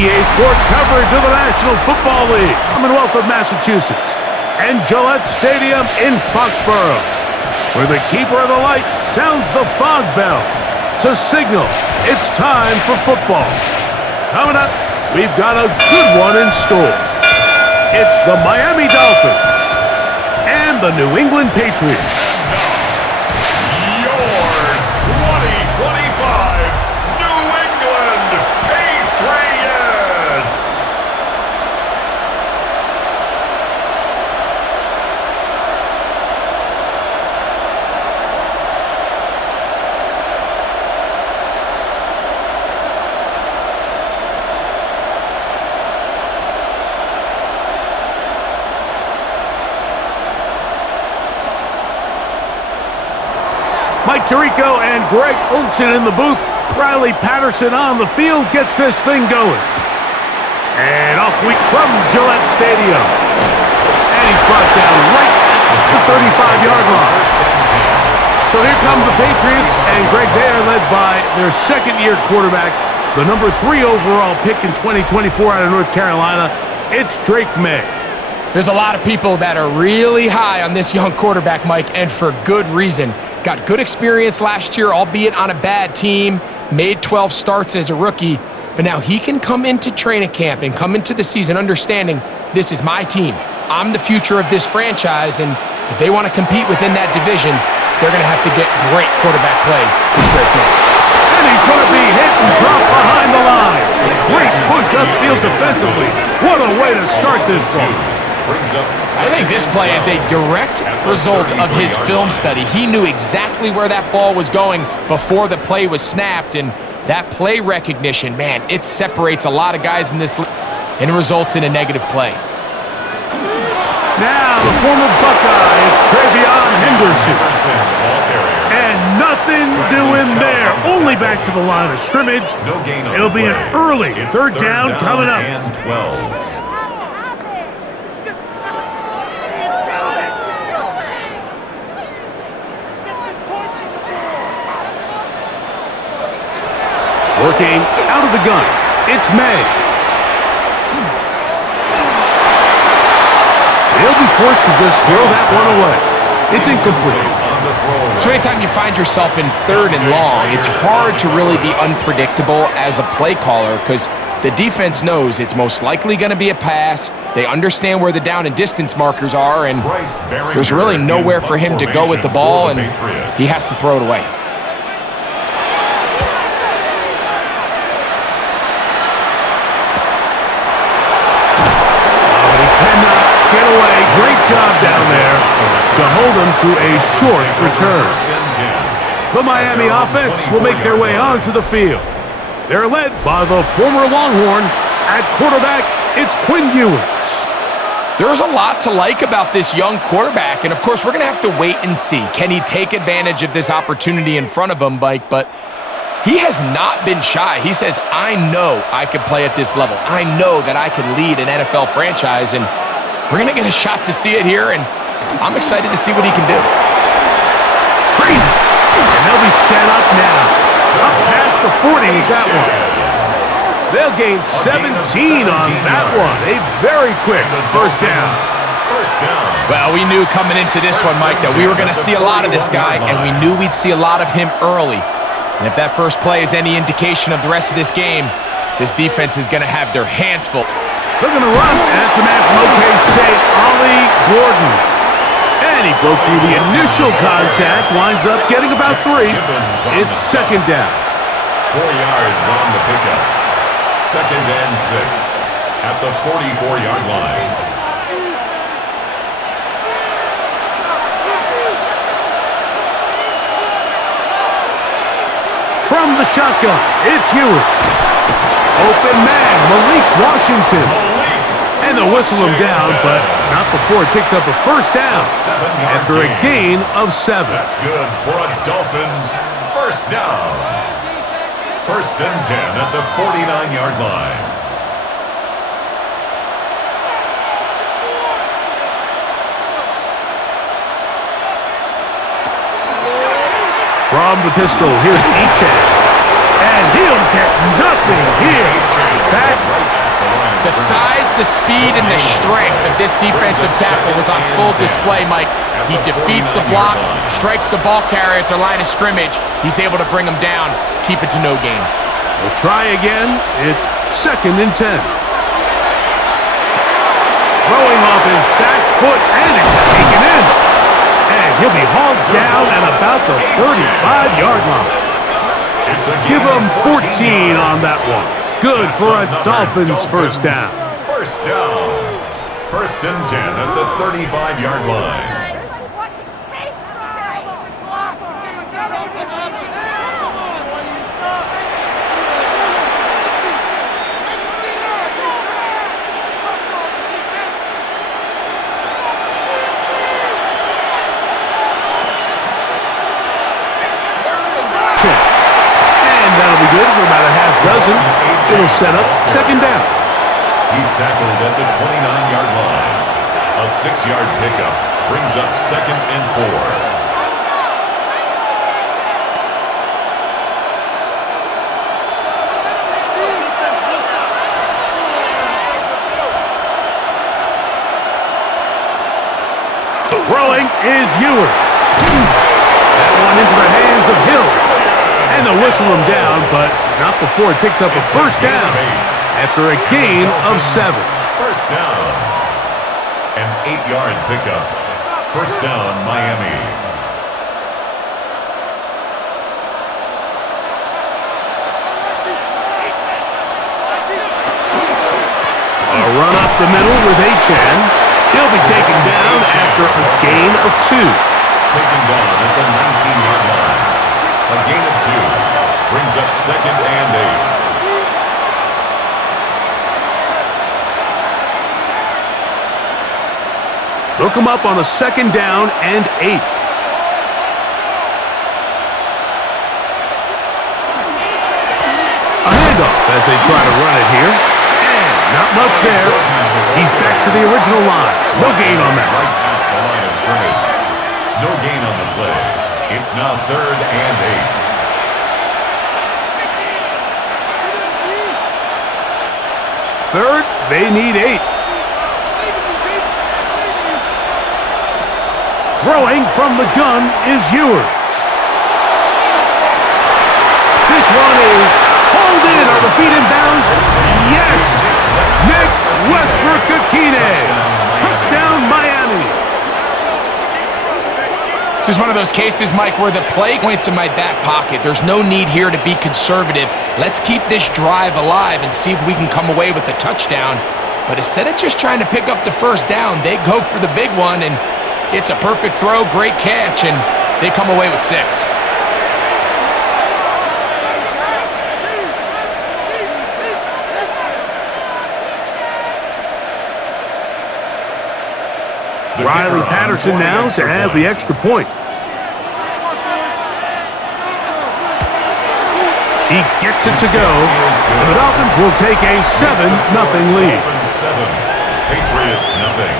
EA Sports coverage of the National Football League. Commonwealth of Massachusetts and Gillette Stadium in Foxborough, where the keeper of the light sounds the fog bell to signal it's time for football. Coming up, we've got a good one in store. It's the Miami Dolphins and the New England Patriots. Your 2025 New England Patriots. Mike Tirico and Greg Olsen in the booth. Riley Patterson on the field gets this thing going. And off we from Gillette Stadium. And he's brought down right at the 35-yard line. So here come the Patriots, and Greg, they are led by their second-year quarterback, the number 3 overall pick in 2024 out of North Carolina. It's Drake May. There's a lot of people that are really high on this young quarterback, Mike, and for good reason. Got good experience last year, albeit on a bad team, made 12 starts as a rookie, but now he can come into training camp and come into the season understanding this is my team. I'm the future of this franchise, and if they want to compete within that division, they're going to have to get great quarterback play from Drake May. And he's going to be hit and dropped behind the line. Great push upfield defensively. What a way to start this one. I think this play is a direct result of his film study. He knew exactly where that ball was going before the play was snapped, and that play recognition, man, it separates a lot of guys in this league and results in a negative play. Now, the former Buckeye, it's Travion Henderson. And nothing doing there. Only back to the line of scrimmage. It'll be an early third down coming up. Working out of the gun, it's May. He'll be forced to just throw that one away. It's incomplete. So anytime you find yourself in third and long, it's hard to really be unpredictable as a play caller because the defense knows it's most likely going to be a pass. They understand where the down and distance markers are, and there's really nowhere for him to go with the ball, and he has to throw it away. Get away. Great job down there to hold them to a short return. The Miami offense will make their way onto the field. They're led by the former Longhorn. At quarterback, it's Quinn Ewers. There's a lot to like about this young quarterback, and of course, we're going to have to wait and see. Can he take advantage of this opportunity in front of him, Mike? But he has not been shy. He says, I know I can play at this level. I know that I can lead an NFL franchise, and we're going to get a shot to see it here, and I'm excited to see what he can do. Crazy. And they'll be set up now. Up past the 40 with that one. They'll gain 17 on that one. A very quick first down. Well, we knew coming into this one, Mike, that we were going to see a lot of this guy, and we knew we'd see a lot of him early. And if that first play is any indication of the rest of this game, this defense is going to have their hands full. They're going to run, and it's the man from OK State, Ollie Gordon. And he broke through the initial contact, winds up getting about 3. It's second down. 4 yards on the pickup. Second and 6 at the 44-yard line. From the shotgun, it's Ewers. Open man, Malik Washington. And they'll whistle him down, but not before he picks up a first down after a gain of 7. That's good for a Dolphins first down. First and 10 at the 49-yard line. From the pistol, here's Echan. And he'll get nothing here. back. The size, the speed, and the strength of this defensive tackle was on full display, Mike. He defeats the block, strikes the ball carrier at their line of scrimmage. He's able to bring him down, keep it to no gain. We'll try again. It's 2nd and 10. Throwing off his back foot, and it's taken in. And he'll be hauled down at about the 35-yard line. Give him 14 on that one. Good for a Dolphins first down. First down. 1st and 10 at the 35-yard line. That'll be good for about a half dozen. It'll set up 2nd down. He's tackled at the 29-yard line. A 6-yard pickup brings up 2nd and 4. Throwing is Ewers. That one into the hands of Hill. And they'll whistle him down, but not before he picks up a first down after a gain of 7. First down. An 8-yard pickup. First down, Miami. A run up the middle with Achan. He'll be taken down after a gain of 2. Taken down at the 19-yard line. A gain of 2 brings up 2nd and 8. They'll come up on a 2nd down and 8. A handoff as they try to run it here. And not much there. He's back to the original line. No gain on that. Right at the line of scrimmage. No gain on the play. It's now 3rd and 8. Third, they need 8. Throwing from the gun is Ewers. This one is hauled in on the feet in bounds. Yes! Nick Westbrook-Akine. Touchdown, Miami. This is one of those cases, Mike, where the play points in my back pocket. There's no need here to be conservative. Let's keep this drive alive and see if we can come away with a touchdown. But instead of just trying to pick up the first down, they go for the big one, and it's a perfect throw, great catch, and they come away with 6. Riley Patterson now to add the extra point. He gets it to go, and the Dolphins will take a 7-0 lead. 7, Patriots nothing.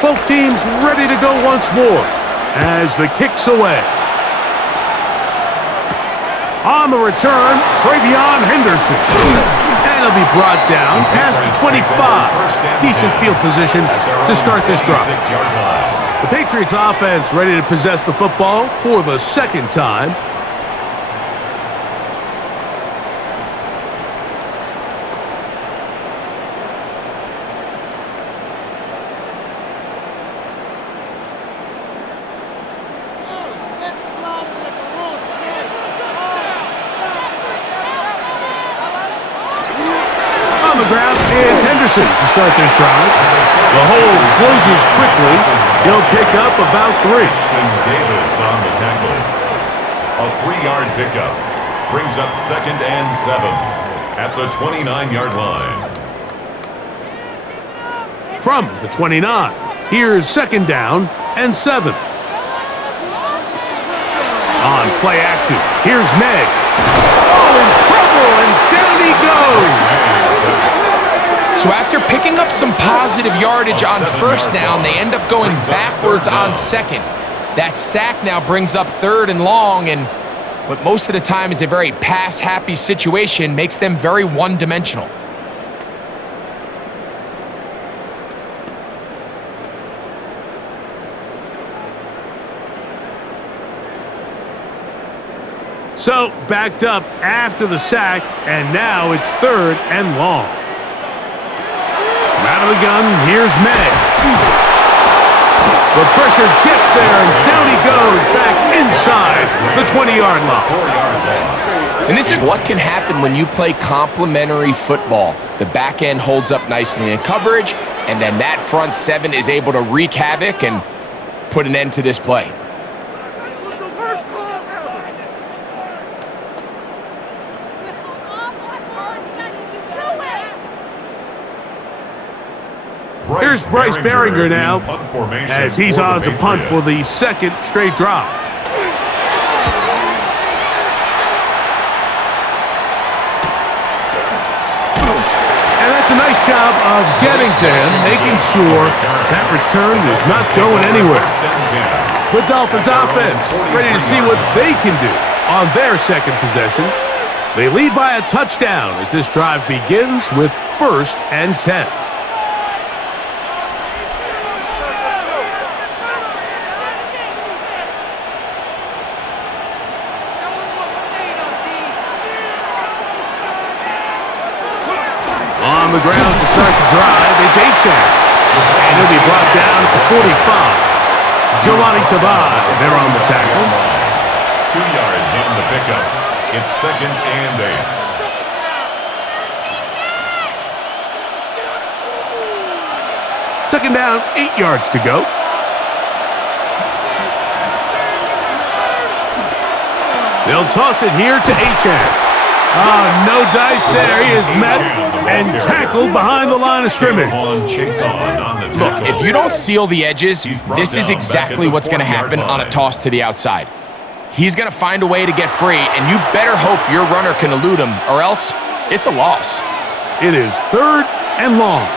Both teams ready to go once more as the kick's away. On the return, Travion Henderson. And he'll be brought down past the 25. Decent field position to start this drive. The Patriots offense ready to possess the football for the 2nd time. It's Henderson to start this drive. The hole closes quickly. He'll pick up about 3. Davis on the tackle. A 3-yard pickup brings up 2nd and 7 at the 29-yard line. From the 29, here's 2nd down and 7. On play action, here's Meg. Oh, in trouble, and down he goes. So after picking up some positive yardage on first down, they end up going backwards on second. That sack now brings up 3rd and long, and what most of the time is a very pass-happy situation makes them very one-dimensional. So, backed up after the sack, and now it's 3rd and long. Out of the gun, here's Meg. The pressure gets there, and down he goes, back inside the 20-yard line. And this is what can happen when you play complementary football. The back end holds up nicely in coverage, and then that front 7 is able to wreak havoc and put an end to this play. Here's Bryce Behringer now, as he's on to punt for the 2nd straight drive. And that's a nice job of getting to him, making sure that return was not going anywhere. The Dolphins offense ready to see what they can do on their 2nd possession. They lead by a touchdown as this drive begins with 1st and 10. On the ground to start the drive, it's Achane. And he'll be brought down at the 45. Jelani Tavai, they're on the tackle. 2 yards on the pickup. It's 2nd and 8. 2nd down, 8 yards to go. They'll toss it here to Achane. Oh, no dice there. He is met and tackled behind the line of scrimmage. Look, if you don't seal the edges, this is exactly what's going to happen on a toss to the outside. He's going to find a way to get free, and you better hope your runner can elude him, or else it's a loss. It is 3rd and long.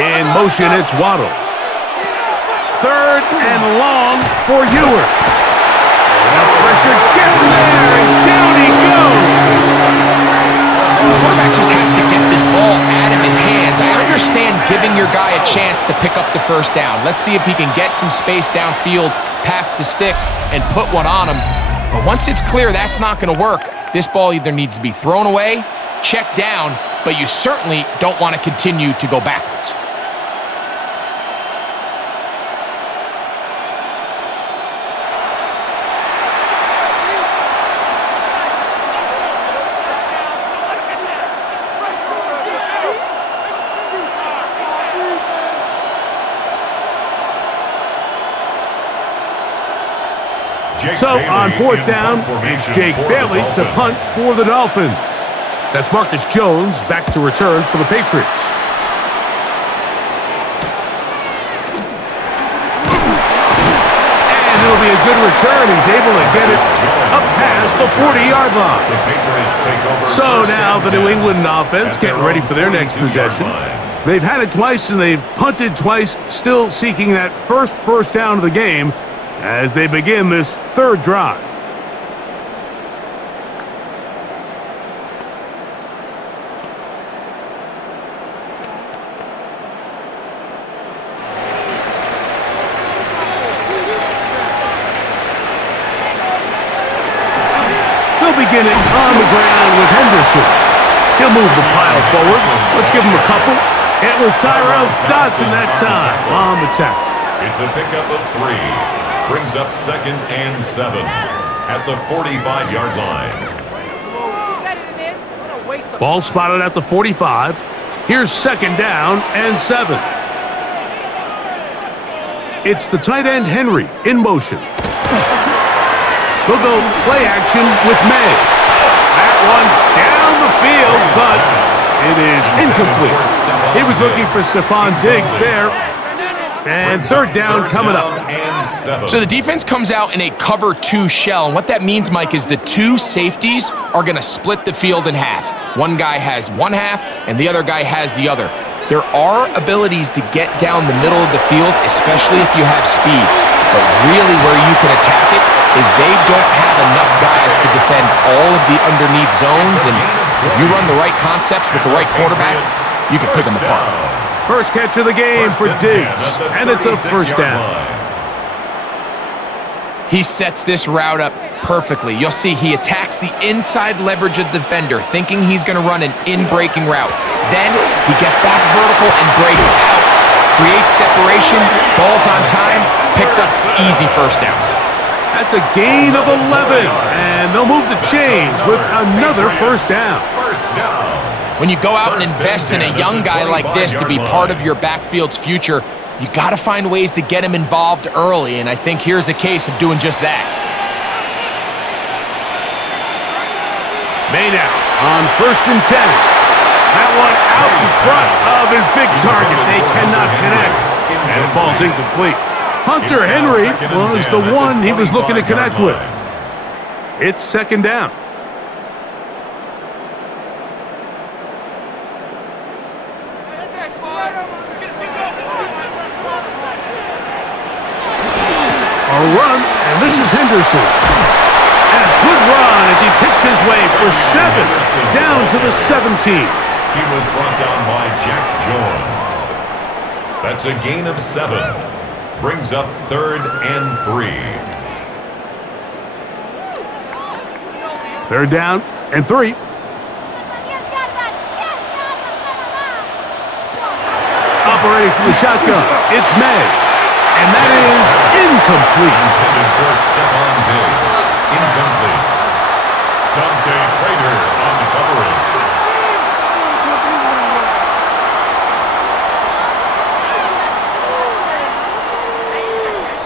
In motion, it's Waddle. 3rd and long for Ewers. The pressure gets there, and down he goes. The quarterback just has to get this ball out of his hands. I understand giving your guy a chance to pick up the 1st down. Let's see if he can get some space downfield past the sticks and put one on him. But once it's clear that's not going to work, this ball either needs to be thrown away, checked down, but you certainly don't want to continue to go backwards. So on 4th down, it's Jake Bailey to punt for the Dolphins. That's Marcus Jones back to return for the Patriots. And it'll be a good return. He's able to get it up past the 40-yard line. So now the New England offense getting ready for their next possession. They've had it twice and they've punted twice, still seeking that first down of the game as they begin this 3rd drive. They'll begin it on the ground with Henderson. He'll move the pile forward. Let's give him a couple. It was Tyrell Dodson that time on the tackle. It's a pickup of 3. Brings up 2nd and 7 at the 45-yard line. Ball spotted at the 45. Here's 2nd down and 7. It's the tight end Henry in motion. They'll go play action with May. That one down the field, but it is incomplete. He was looking for Stephon Diggs there. And third down coming up. So the defense comes out in a cover 2 shell, and what that means, Mike, is the 2 safeties are going to split the field in half. One guy has one half, and the other guy has the other. There are abilities to get down the middle of the field, especially if you have speed. But really where you can attack it is they don't have enough guys to defend all of the underneath zones, and if you run the right concepts with the right quarterback, you can pick them apart. First catch of the game for Diggs, and it's a first down. He sets this route up perfectly. You'll see he attacks the inside leverage of the defender, thinking he's going to run an in-breaking route. Then he gets back vertical and breaks out, creates separation, ball's on time, picks up easy first down. That's a gain of 11, and they'll move the chains with another first down. When you go out and invest in a young guy like this to be part of your backfield's future, you got to find ways to get him involved early, and I think here's a case of doing just that. Made out on 1st and 10. That one out in front of his big target. They cannot connect, and it falls incomplete. Hunter Henry was the one he was looking to connect with. It's second down. A run, and this is Henderson. And a good run as he picks his way for 7, down to the 17. He was brought down by Jack Jones. That's a gain of 7. Brings up 3rd and 3. 3rd down and 3. Operating from the shotgun, it's May. And that is incomplete. Intended for Stephon Diggs. Incomplete. Dante Trader on the coverage.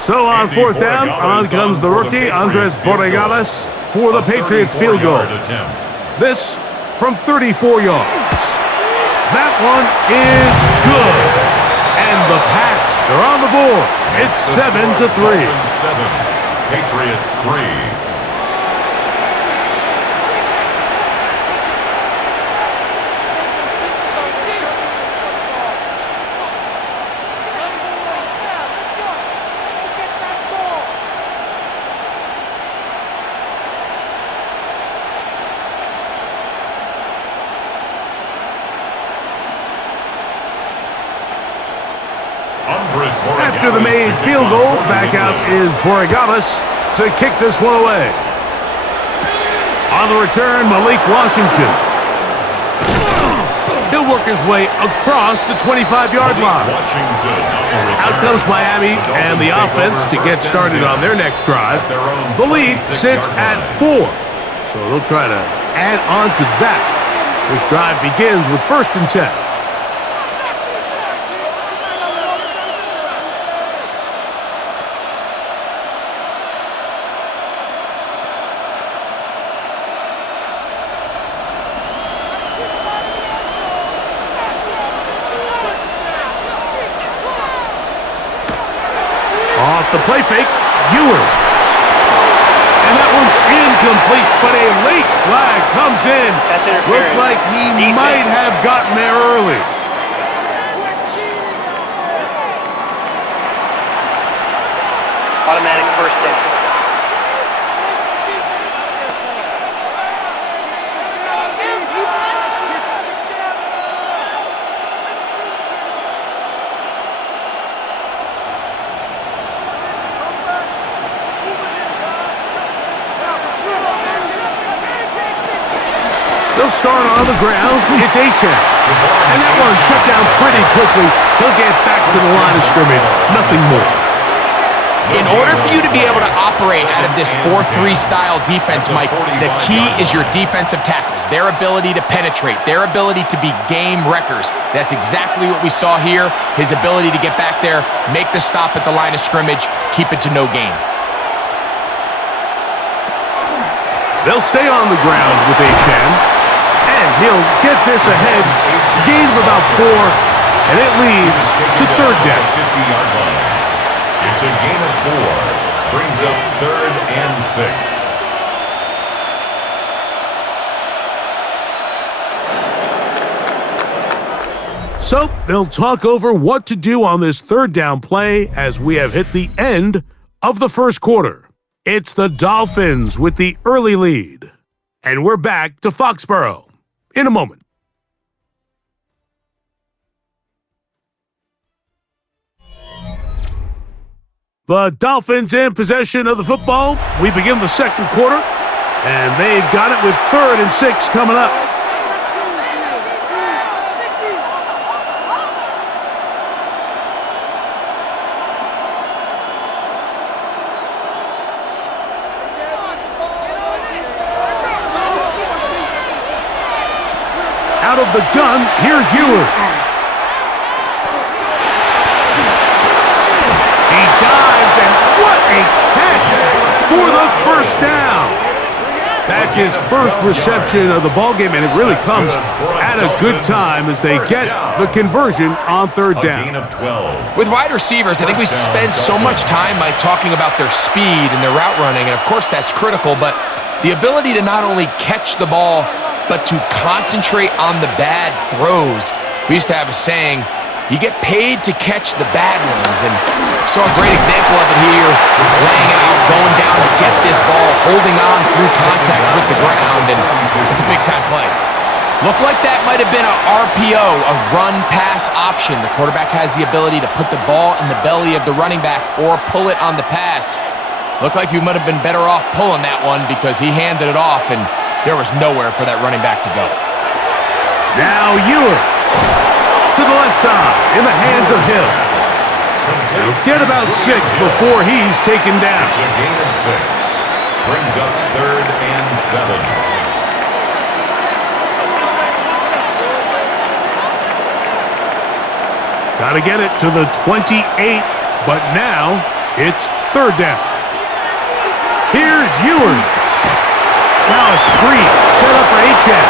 So on 4th down, on comes the rookie, Andres Borregales, for the Patriots field goal. This from 34 yards. That one is good. And the Pats are on the board. It's 7-3. 7. Patriots 3. After the made field goal, back out is Borregales to kick this one away. On the return, Malik Washington. He'll work his way across the 25-yard line. Out comes Miami and the offense to get started on their next drive. The lead sits at 4, so they'll try to add on to that. This drive begins with 1st and 10. Off the play fake, Ewers. And that one's incomplete, but a late flag comes in. Looked like he might have gotten there early. Automatic first down. They'll start on the ground. It's Achane. And that one shut down pretty quickly. He'll get back to the line of scrimmage. Nothing more. In order for you to be able to operate out of this 4-3 style defense, Mike, the key is your defensive tackles, their ability to penetrate, their ability to be game wreckers. That's exactly what we saw here. His ability to get back there, make the stop at the line of scrimmage, keep it to no gain. They'll stay on the ground with Achan. And he'll get this ahead. Gain of about 4. And it leads to third down. 50-yard line. It's a gain of 4. Brings up 3rd and 6. So they'll talk over what to do on this third down play as we have hit the end of the first quarter. It's the Dolphins with the early lead. And we're back to Foxborough in a moment. The Dolphins in possession of the football. We begin the second quarter, and they've got it with 3rd and 6 coming up. Out of the gun, here's Ewers. He dives, and what a catch for the first down. That's his first reception of the ballgame, and it really comes at a good time as they get the conversion on third down. With wide receivers, I think we spend so much time talking about their speed and their route running, and of course that's critical, but the ability to not only catch the ball, but to concentrate on the bad throws. We used to have a saying, you get paid to catch the bad ones, and saw a great example of it here, laying out, going down to get this ball, holding on through contact with the ground, and it's a big-time play. Looked like that might have been a RPO, a run-pass option. The quarterback has the ability to put the ball in the belly of the running back or pull it on the pass. Looked like he might have been better off pulling that one because he handed it off, and there was nowhere for that running back to go. Now Ewers to the left side in the hands of Hill. He'll get about 6 before he's taken down. It's a gain of 6. Brings up 3rd and 7. Got to get it to the 28, but now it's third down. Here's Ewers. Now a screen set up for Achan.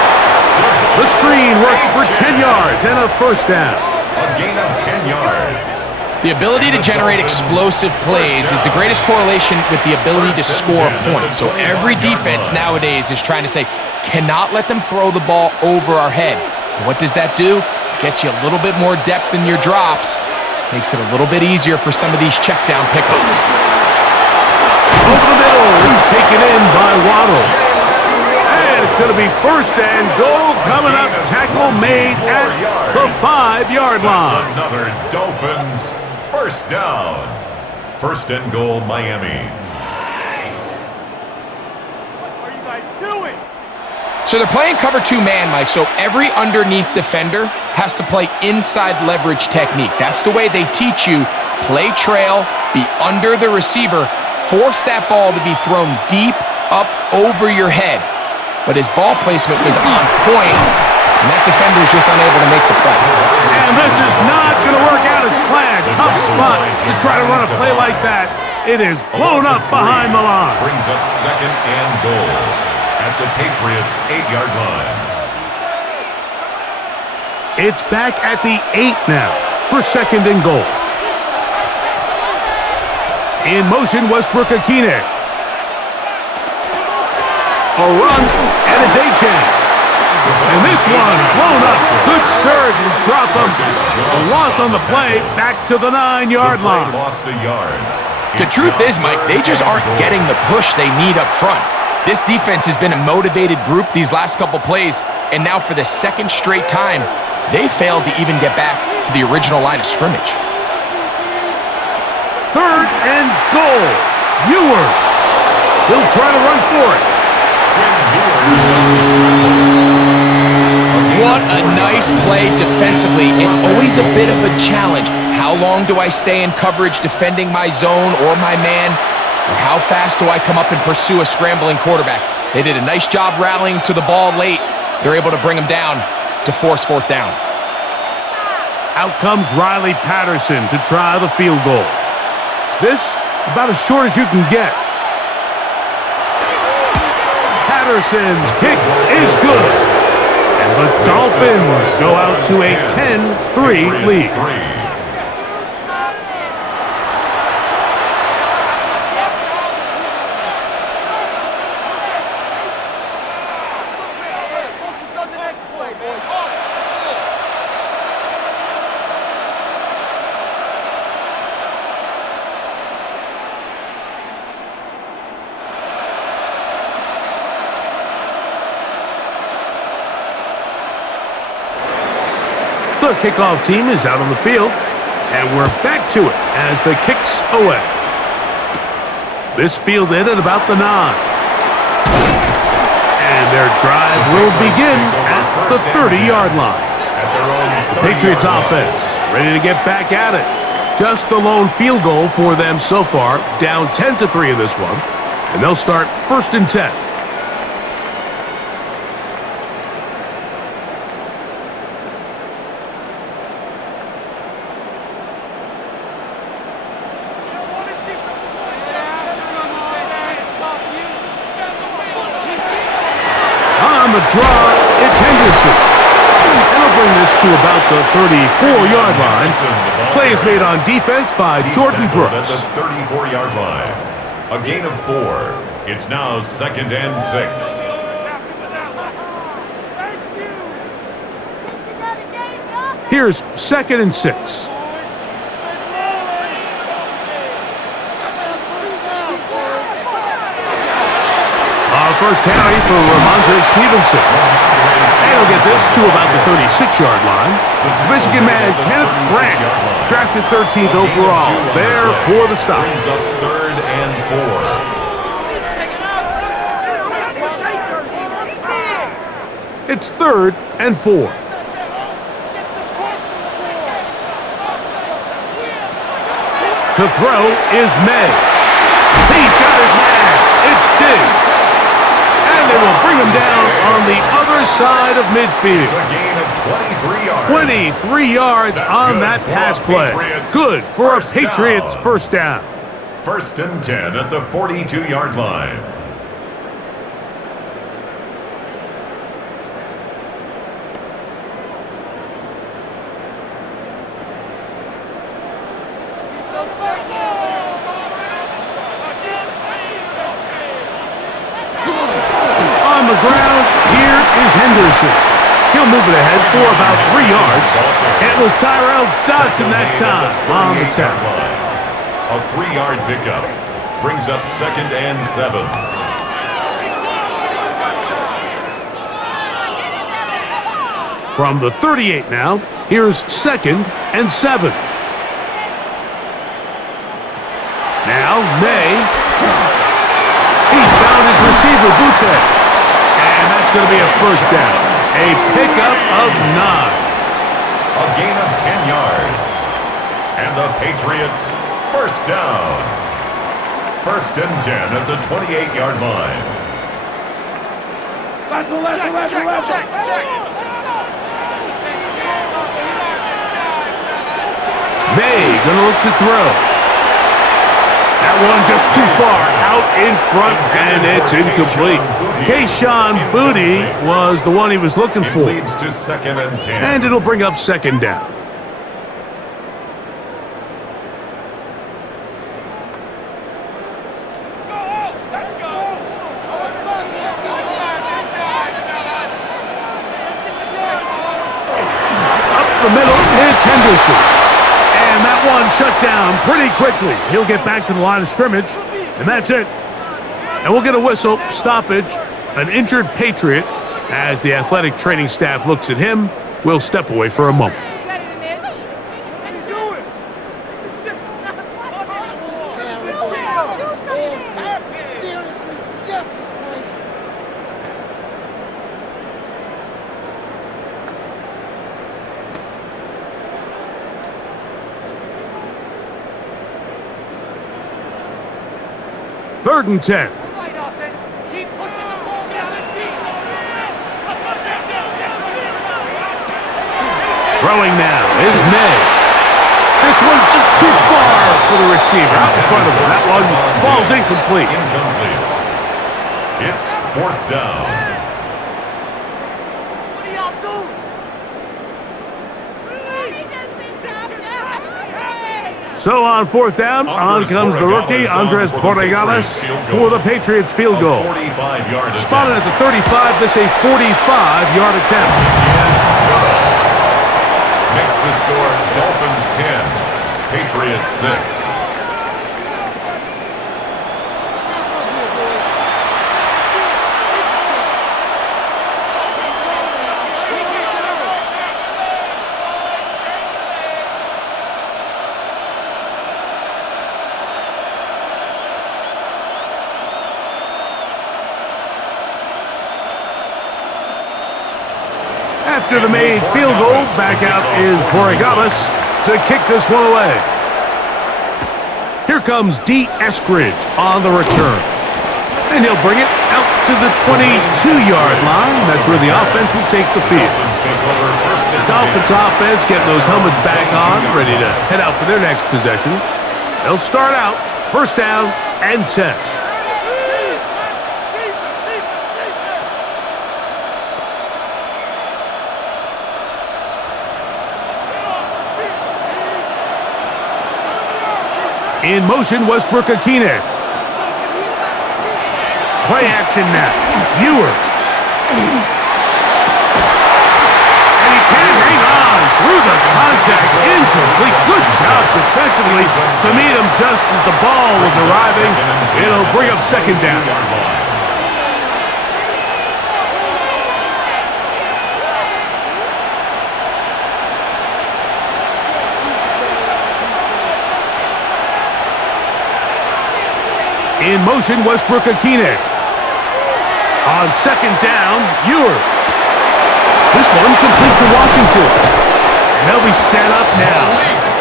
The screen works for 10 yards and a first down. A gain of 10 yards. The ability to generate explosive plays is the greatest correlation with the ability to score points. So every defense nowadays is trying to say, cannot let them throw the ball over our head. What does that do? Gets you a little bit more depth in your drops. Makes it a little bit easier for some of these check down pickups. Over the middle, it's taken in by Waddle. And it's going to be first and goal coming up. Tackle made at the 5-yard line. That's another Dolphins first down. First and goal, Miami. What are you guys doing? So they're playing cover 2 man, Mike, so every underneath defender has to play inside leverage technique. That's the way they teach you. Play trail, be under the receiver, force that ball to be thrown deep up over your head. But his ball placement was on point, and that defender is just unable to make the play. And this is not going to work out as planned. Tough spot to try to run a play like that. It is blown up behind the line. Brings up second and goal at the Patriots' 8-yard line. It's back at the 8 now for second and goal. In motion, Westbrook-Akine. A run, and it's Achan. And this one blown up. Good surge and drop him. A loss on the play, back to the 9-yard line. Lost a yard. The truth is, Mike, they just aren't getting the push they need up front. This defense has been a motivated group these last couple plays, and now for the second straight time, they failed to even get back to the original line of scrimmage. Third and goal. Ewers. He'll try to run for it. What a nice play defensively. It's always a bit of a challenge. How long do I stay in coverage defending my zone or my man? Or how fast do I come up and pursue a scrambling quarterback? They did a nice job rallying to the ball late. They're able to bring him down to force fourth down. Out comes Riley Patterson to try the field goal. This about as short as you can get. Patterson's kick is good. And the Dolphins go out to a 10-3 lead. The kickoff team is out on the field, and we're back to it as the kick's away. This fielded at about the 9. And their drive will begin at the 30-yard line. The Patriots offense ready to get back at it. Just the lone field goal for them so far, down 10-3 in this one, and they'll start 1st and 10. On the draw, it's Henderson. And he'll bring this to about the 34-yard line. Play is made on defense by Jordan Brooks. At the 34-yard line. A gain of 4. It's now 2nd and 6. Here's 2nd and 6. First carry for Ramondre Stevenson. And he'll get this to about the 36-yard line. Michigan man Kenneth Grant, drafted 13th overall, there for the stop. Brings up 3rd and 4. It's 3rd and 4. To throw is May. He's got his man. It's Diggs. And they will bring him down on the other side of midfield. It's a gain of 23 yards. 23 yards on that pass play. Good for a Patriots first down. 1st and 10 at the 42-yard line. On the ground, here is Henderson. He'll move it ahead for about 3 yards. It was Tyrell Dodson that time on the tackle. A 3-yard pickup brings up 2nd and 7. From the 38 now, here's 2nd and 7. Now May. He's found his receiver, Butte. And that's going to be a first down. A pickup of 9. A gain of 10 yards. And the Patriots first down. 1st and 10 at the 28-yard line. May gonna look to throw. That one just too far out in front, and it's incomplete. Kayshon Boutte was the one he was looking for. It leads to 2nd and 10. And it'll bring up 2nd down. Up the middle, it's Henderson. And that one shut down pretty quickly. He'll get back to the line of scrimmage, and that's it. And we'll get a whistle, stoppage, an injured Patriot. As the athletic training staff looks at him, we'll step away for a moment. Third and 10. Throwing now is May. This one just too far for the receiver out in front of him. That one falls incomplete. It's 4th down. What are y'all doing? So on 4th down, on comes the rookie, Andres Borregales, for the Patriots field goal. 45-yard Spotted at the 35, this a 45-yard attempt. Makes the score Dolphins 10, Patriots 6. After the made field goal, back out is Borregales to kick this one away. Here comes D. Eskridge on the return. And he'll bring it out to the 22-yard line. That's where the offense will take the field. The Dolphins offense getting those helmets back on, ready to head out for their next possession. They'll start out 1st down and 10. In motion, Westbrook-Akine. Play action now. Ewers. And he can't hang on through the contact. Incomplete. Good job defensively to meet him just as the ball was arriving. It'll bring up 2nd down. In motion, Westbrook-Akine. On 2nd down, Ewers. This one complete to Washington. And they'll be set up now.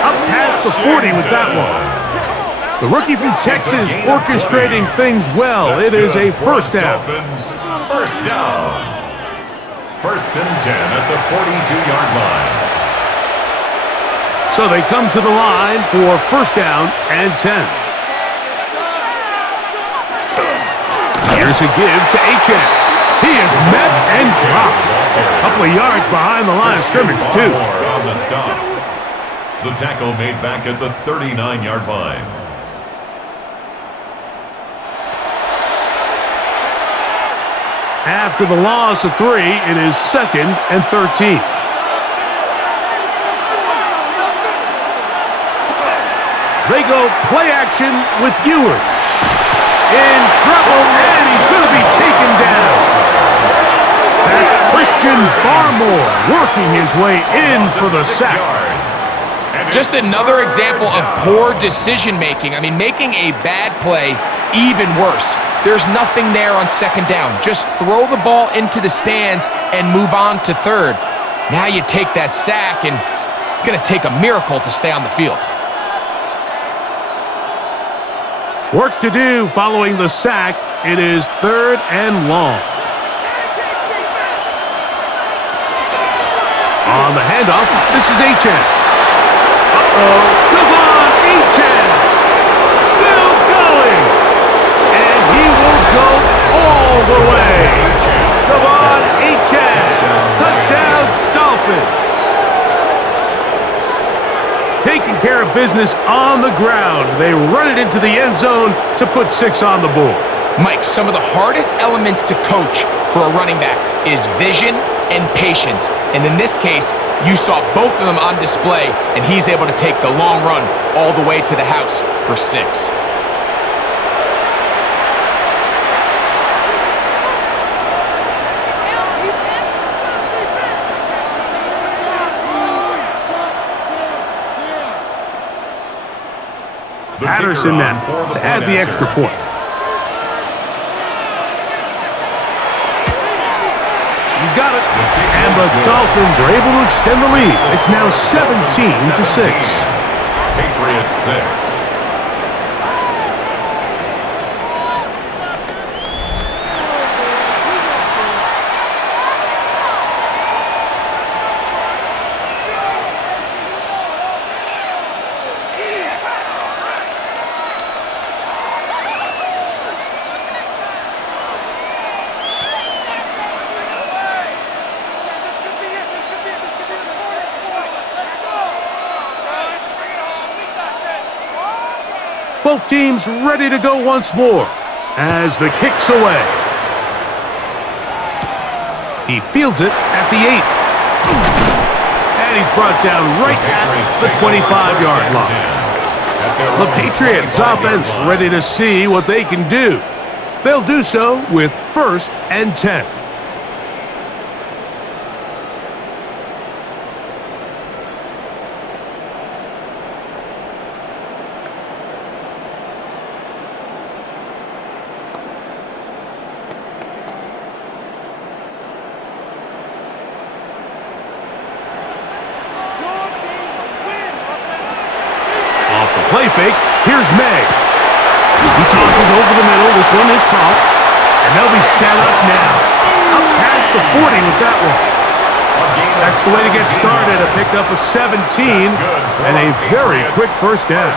Up past the 40 with that one. The rookie from Texas orchestrating things well. It is a 1st down. Dolphins, 1st down. 1st and 10 at the 42-yard line. So they come to the line for 1st down and 10. Here's a give to Achane. He is met and dropped. A couple of yards behind the line of scrimmage, too. On the stop. The tackle made back at the 39-yard line. After the loss of 3, it is 2nd and 13. They go play action with Ewers. In trouble, and he's going to be taken down. That's Christian Barmore working his way in for the sack. Just another example of poor decision-making. I mean, making a bad play even worse. There's nothing there on 2nd down. Just throw the ball into the stands and move on to 3rd. Now you take that sack, and it's going to take a miracle to stay on the field. Work to do following the sack. It is 3rd and long. On the handoff, this is Achane. Devon Achane still going. And he will go all the way. Devon Achane. Touchdown, Dolphins. Taking care of business on the ground. They run it into the end zone to put 6 on the board. Mike, some of the hardest elements to coach for a running back is vision and patience. And in this case, you saw both of them on display, and he's able to take the long run all the way to the house for 6. Patterson now to add the extra point. He's got it. And the Dolphins are able to extend the lead. It's now 17-6. Patriots 6. Both teams ready to go once more as the kick's away. He fields it at the 8. And he's brought down right at the 25-yard line. The Patriots offense ready to see what they can do. They'll do so with 1st and 10. Play fake. Here's May. He tosses over the middle. This one is caught. And they'll be set up now. Up past the 40 with that one. That's the way to get started. A pickup of 17 and a very quick first down.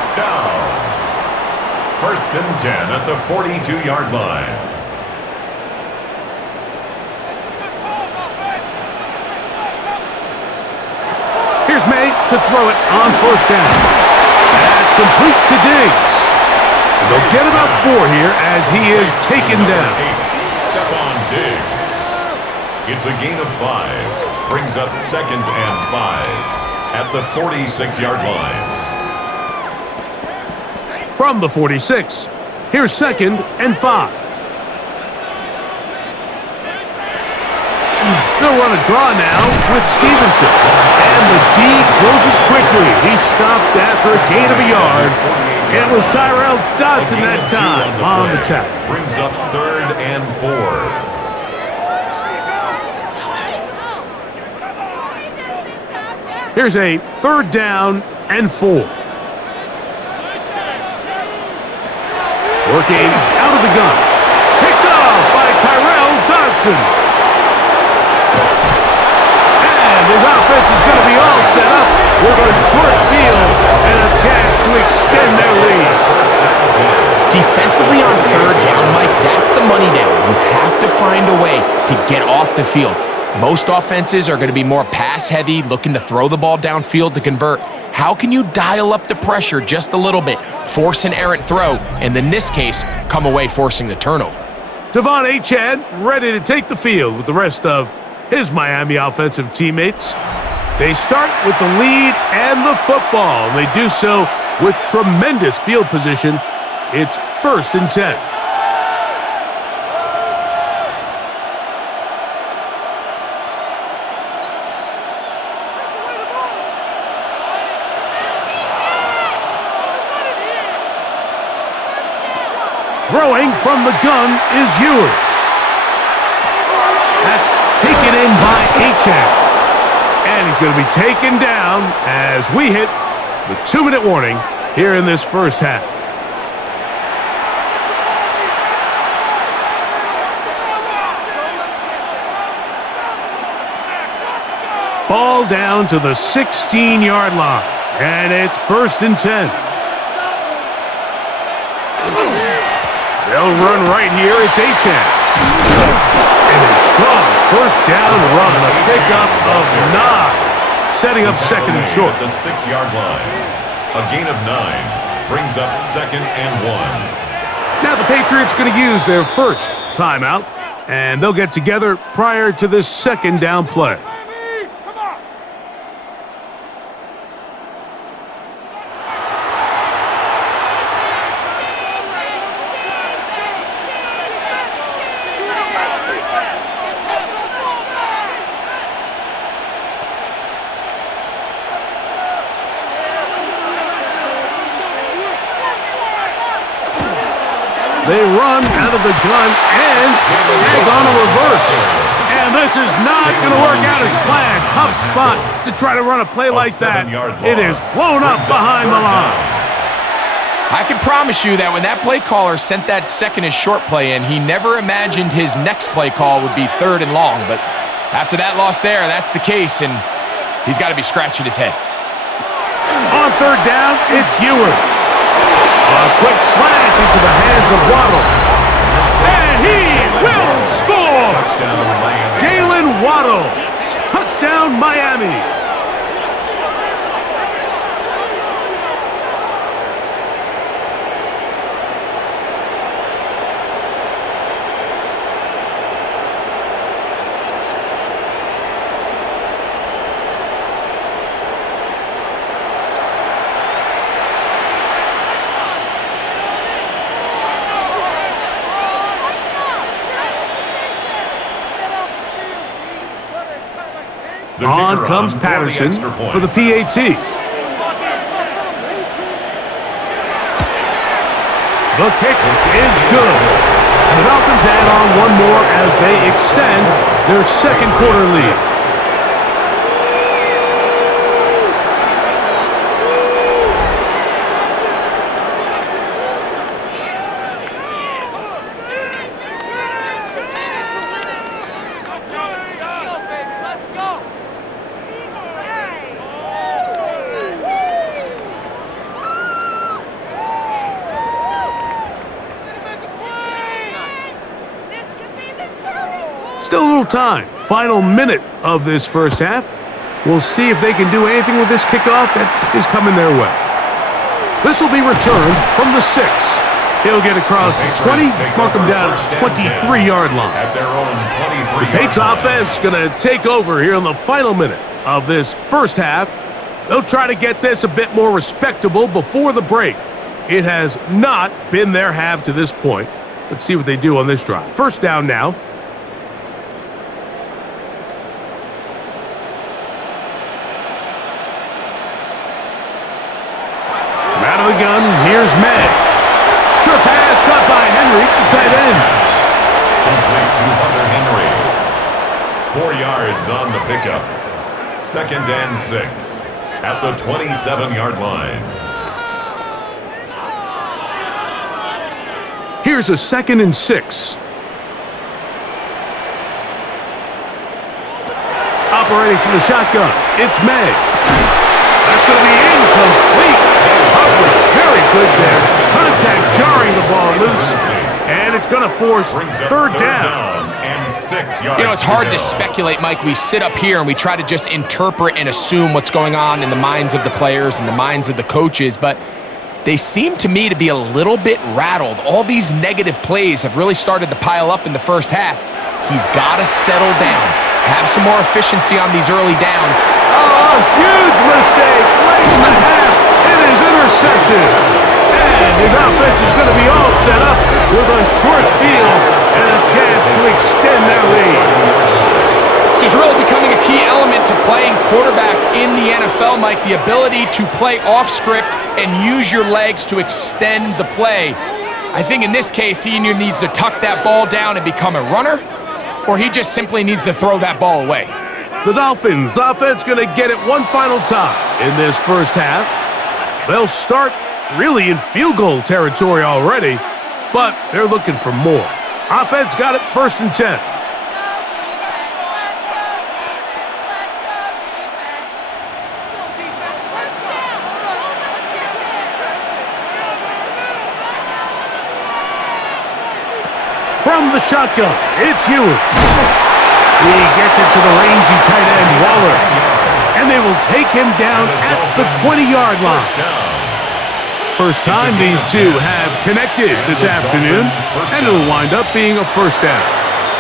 1st and 10 at the 42-yard line. Here's May to throw it on 1st down. That's complete to Diggs. And they'll get about 4 here as he is taken down. Stephon Diggs. It's a gain of 5. Brings up 2nd and 5 at the 46-yard line. From the 46, here's 2nd and 5. They'll run a draw now with Stevenson. And the D closes quickly. He stopped after a gain of a yard. It was Tyrell Dodson that time on the tackle. Brings up 3rd and 4. Here's a 3rd down and 4. Working out of the gun. Picked off by Tyrell Dodson. His offense is going to be all set up with a short field and a chance to extend their lead. Defensively on 3rd down, Mike, that's the money down. You have to find a way to get off the field. Most offenses are going to be more pass-heavy, looking to throw the ball downfield to convert. How can you dial up the pressure just a little bit, force an errant throw, and in this case, come away forcing the turnover? Devon Achane ready to take the field with the rest of his Miami offensive teammates. They start with the lead and the football, and they do so with tremendous field position. It's 1st and 10. Throwing from the gun is Ewers. That's taken in by Achane. And he's going to be taken down as we hit the 2-minute warning here in this first half. Ball down to the 16-yard line. And it's 1st and 10. They'll run right here. It's Achane. And a strong 1st down run, a pickup of 9, setting up 2nd and short. At the 6-yard line, a gain of 9 brings up 2nd and 1. Now the Patriots going to use their first timeout, and they'll get together prior to this 2nd down play. They run out of the gun and tag on a reverse. And this is not going to work out as planned. Tough spot to try to run a play like that. It is blown up behind the line. I can promise you that when that play caller sent that 2nd and short play in, he never imagined his next play call would be 3rd and long. But after that loss there, that's the case, and he's got to be scratching his head. On 3rd down, it's Ewers. A quick slant into the hands of Waddle. And he will score! Jalen Waddle. Touchdown, Miami. The On kicker comes on Patterson the extra point. for the PAT. The kick is good. And the Dolphins add on one more as they extend their second quarter lead. Still a little time. Final minute of this first half. We'll see if they can do anything with this kickoff that is coming their way. This will be returned from the 6. He'll get across the 20, mark him down at the 23-yard line. At their own 23-yard The Patriots offense going to take over here in the final minute of this first half. They'll try to get this a bit more respectable before the break. It has not been their half to this point. Let's see what they do on this drive. First down now. Out of the gun, here's May. Sure pass caught by Henry, the tight end. Complete to Hunter Henry. 4 yards on the pickup. 2nd and 6 at the 27-yard line. Here's a 2nd and 6. Operating from the shotgun, it's May. That's going to be incomplete. Very good there. Contact jarring the ball loose. And it's going to force third down. And 6 yards. You know, it's hard to speculate, Mike. We sit up here and we try to just interpret and assume what's going on in the minds of the players and the minds of the coaches, but they seem to me to be a little bit rattled. All these negative plays have really started to pile up in the first half. He's got to settle down, have some more efficiency on these early downs. Oh, a huge mistake late in the half. It is intercepted. And his offense is going to be all set up with a short field and a chance to extend their lead. This is really becoming a key element to playing quarterback in the NFL, Mike, the ability to play off script and use your legs to extend the play. I think in this case, he either needs to tuck that ball down and become a runner, or he just simply needs to throw that ball away. The Dolphins offense going to get it one final time in this first half. They'll start really in field goal territory already, but they're looking for more. Offense got it 1st and 10. From the shotgun, it's Hewitt. He gets it to the rangy tight end, Waller. And they will take him down at the 20-yard line. First time these two have connected this afternoon, and it'll wind up being a first down.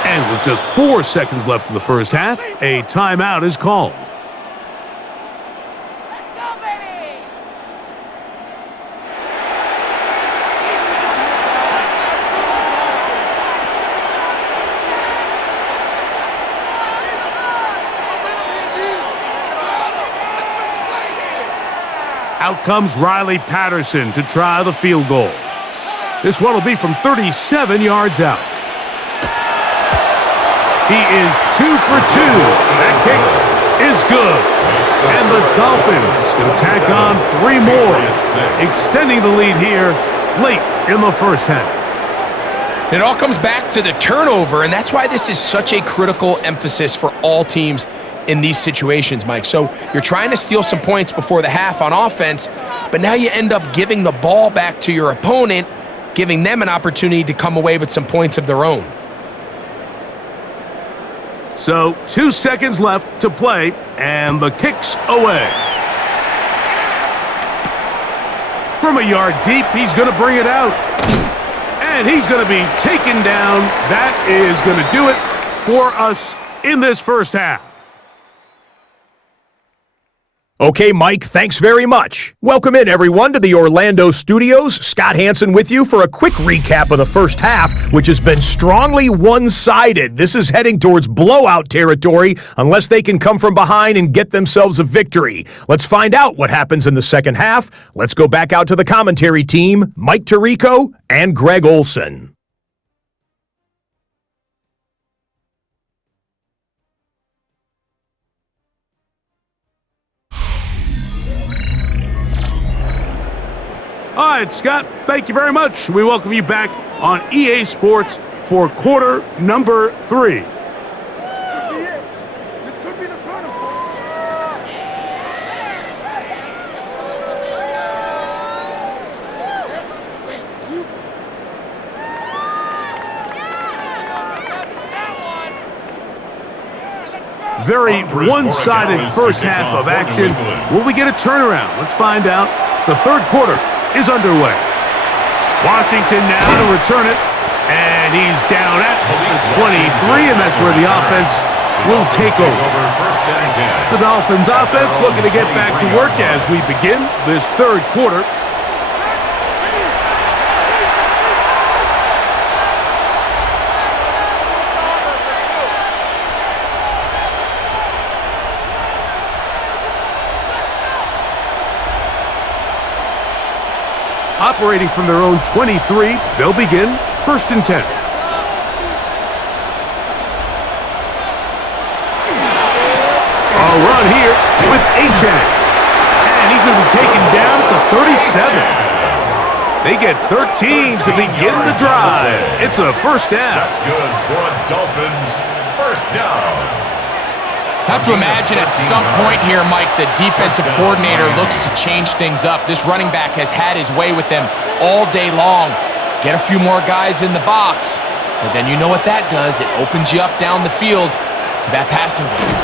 And with just 4 seconds left in the first half, a timeout is called. Let's go, baby! Out comes Riley Patterson to try the field goal. This one will be from 37 yards out. He is 2 for 2. That kick is good. And the Dolphins can tack on 3 more, extending the lead here late in the first half. It all comes back to the turnover, and that's why this is such a critical emphasis for all teams in these situations, Mike. So you're trying to steal some points before the half on offense, but now you end up giving the ball back to your opponent, giving them an opportunity to come away with some points of their own. So 2 seconds left to play, and the kick's away. From a yard deep, he's going to bring it out. And he's going to be taken down. That is going to do it for us in this first half. Okay, Mike, thanks very much. Welcome in, everyone, to the Orlando studios. Scott Hansen with you for a quick recap of the first half, which has been strongly one-sided. This is heading towards blowout territory unless they can come from behind and get themselves a victory. Let's find out what happens in the second half. Let's go back out to the commentary team, Mike Tirico and Greg Olson. All right, Scott, thank you very much. We welcome you back on EA Sports for quarter number 3. This could be the turning point. Very one-sided first half of action. Will we get a turnaround? Let's find out. The third quarter is underway. Washington now to return it, and he's down at the 23, and that's where the offense will take over. The Dolphins offense looking to get back to work as we begin this third quarter. Operating from their own 23, they'll begin 1st and 10. A run here with Achane. And he's going to be taken down at the 37. They get 13 to begin the drive. It's a first down. That's good for a Dolphins first down. Have to imagine at some point here, Mike, the defensive coordinator looks to change things up. This running back has had his way with them all day long. Get a few more guys in the box. But then you know what that does. It opens you up down the field to that passing game.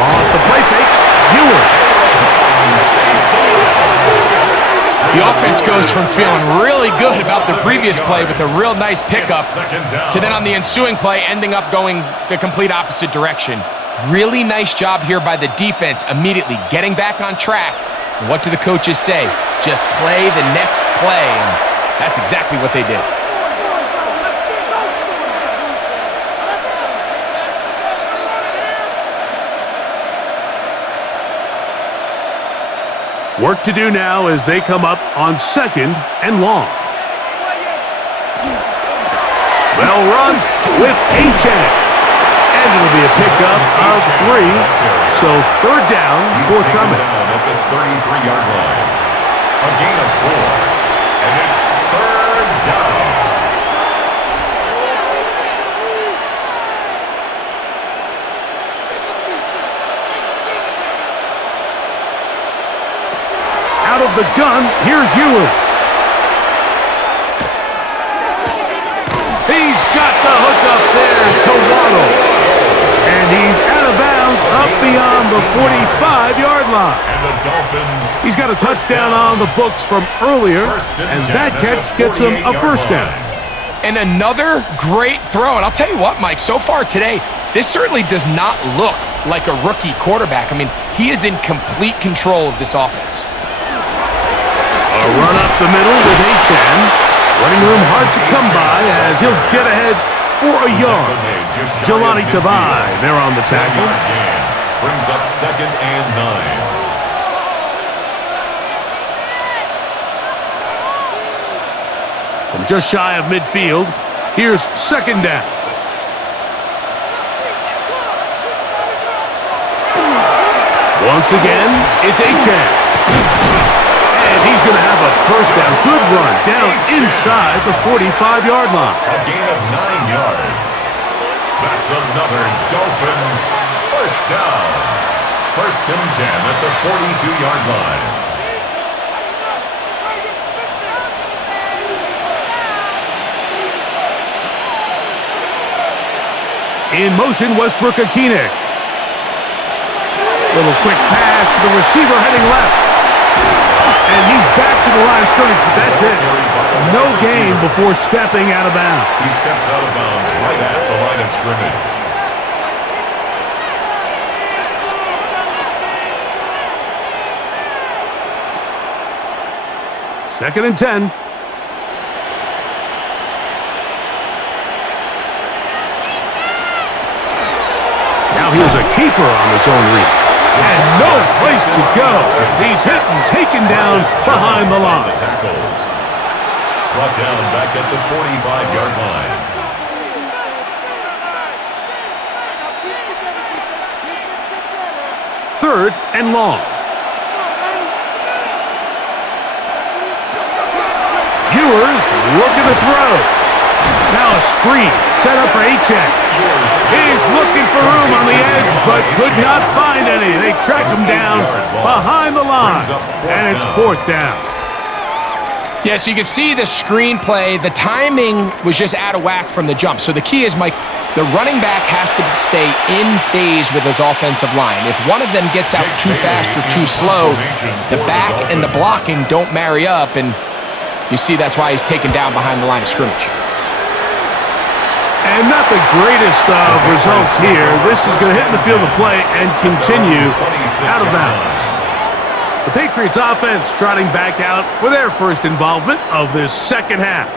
Off the play fake, Ewer. The offense goes from feeling really good about the previous play with a real nice pickup to then on the ensuing play ending up going the complete opposite direction. Really nice job here by the defense immediately getting back on track. And what do the coaches say? Just play the next play, and that's exactly what they did. Work to do now as they come up on 2nd and long. Well run with Achane. And it'll be a pickup of 3. So 3rd down forthcoming. At the 33-yard line. A gain of 4. And it's 3rd down. Out of the gun, here's Ewers. He's got the hook up there to Waddle. And he's out of bounds up beyond the 45-yard line. And the Dolphins. He's got a touchdown on the books from earlier, and that catch gets him a first down. And another great throw. And I'll tell you what, Mike, so far today, this certainly does not look like a rookie quarterback. I mean, he is in complete control of this offense. A run up the middle with Achane. Running room hard to come by as he'll get ahead for a yard. Jelani Tavai there on the tackle. Brings up 2nd and 9. From just shy of midfield, here's 2nd down. Once again, it's Achane. And he's going to have a first down. Good run down inside the 45-yard line. A gain of 9 yards. That's another Dolphins first down. 1st and 10 at the 42-yard line. In motion, Westbrook-Akine. Little quick pass to the receiver heading left. And he's back to the line of scrimmage, but that's it. No gain before stepping out of bounds. He steps out of bounds right at the line of scrimmage. 2nd and 10. Now here's a keeper on his own read. And no place to go. He's hit and taken down behind the line. Brought down back at the 45-yard line. Third and long. Ewers looking to throw. Now a screen set up for Achek. He's looking for room on the edge, but could not find any. They track him down behind the line, and it's 4th down. Yeah, so you can see the screenplay. The timing was just out of whack from the jump. So the key is, Mike, the running back has to stay in phase with his offensive line. If one of them gets out too fast or too slow, the back and the blocking don't marry up, and you see that's why he's taken down behind the line of scrimmage. And not the greatest of results here. This is going to hit in the field of play and continue out of bounds. The Patriots offense trotting back out for their first involvement of this second half.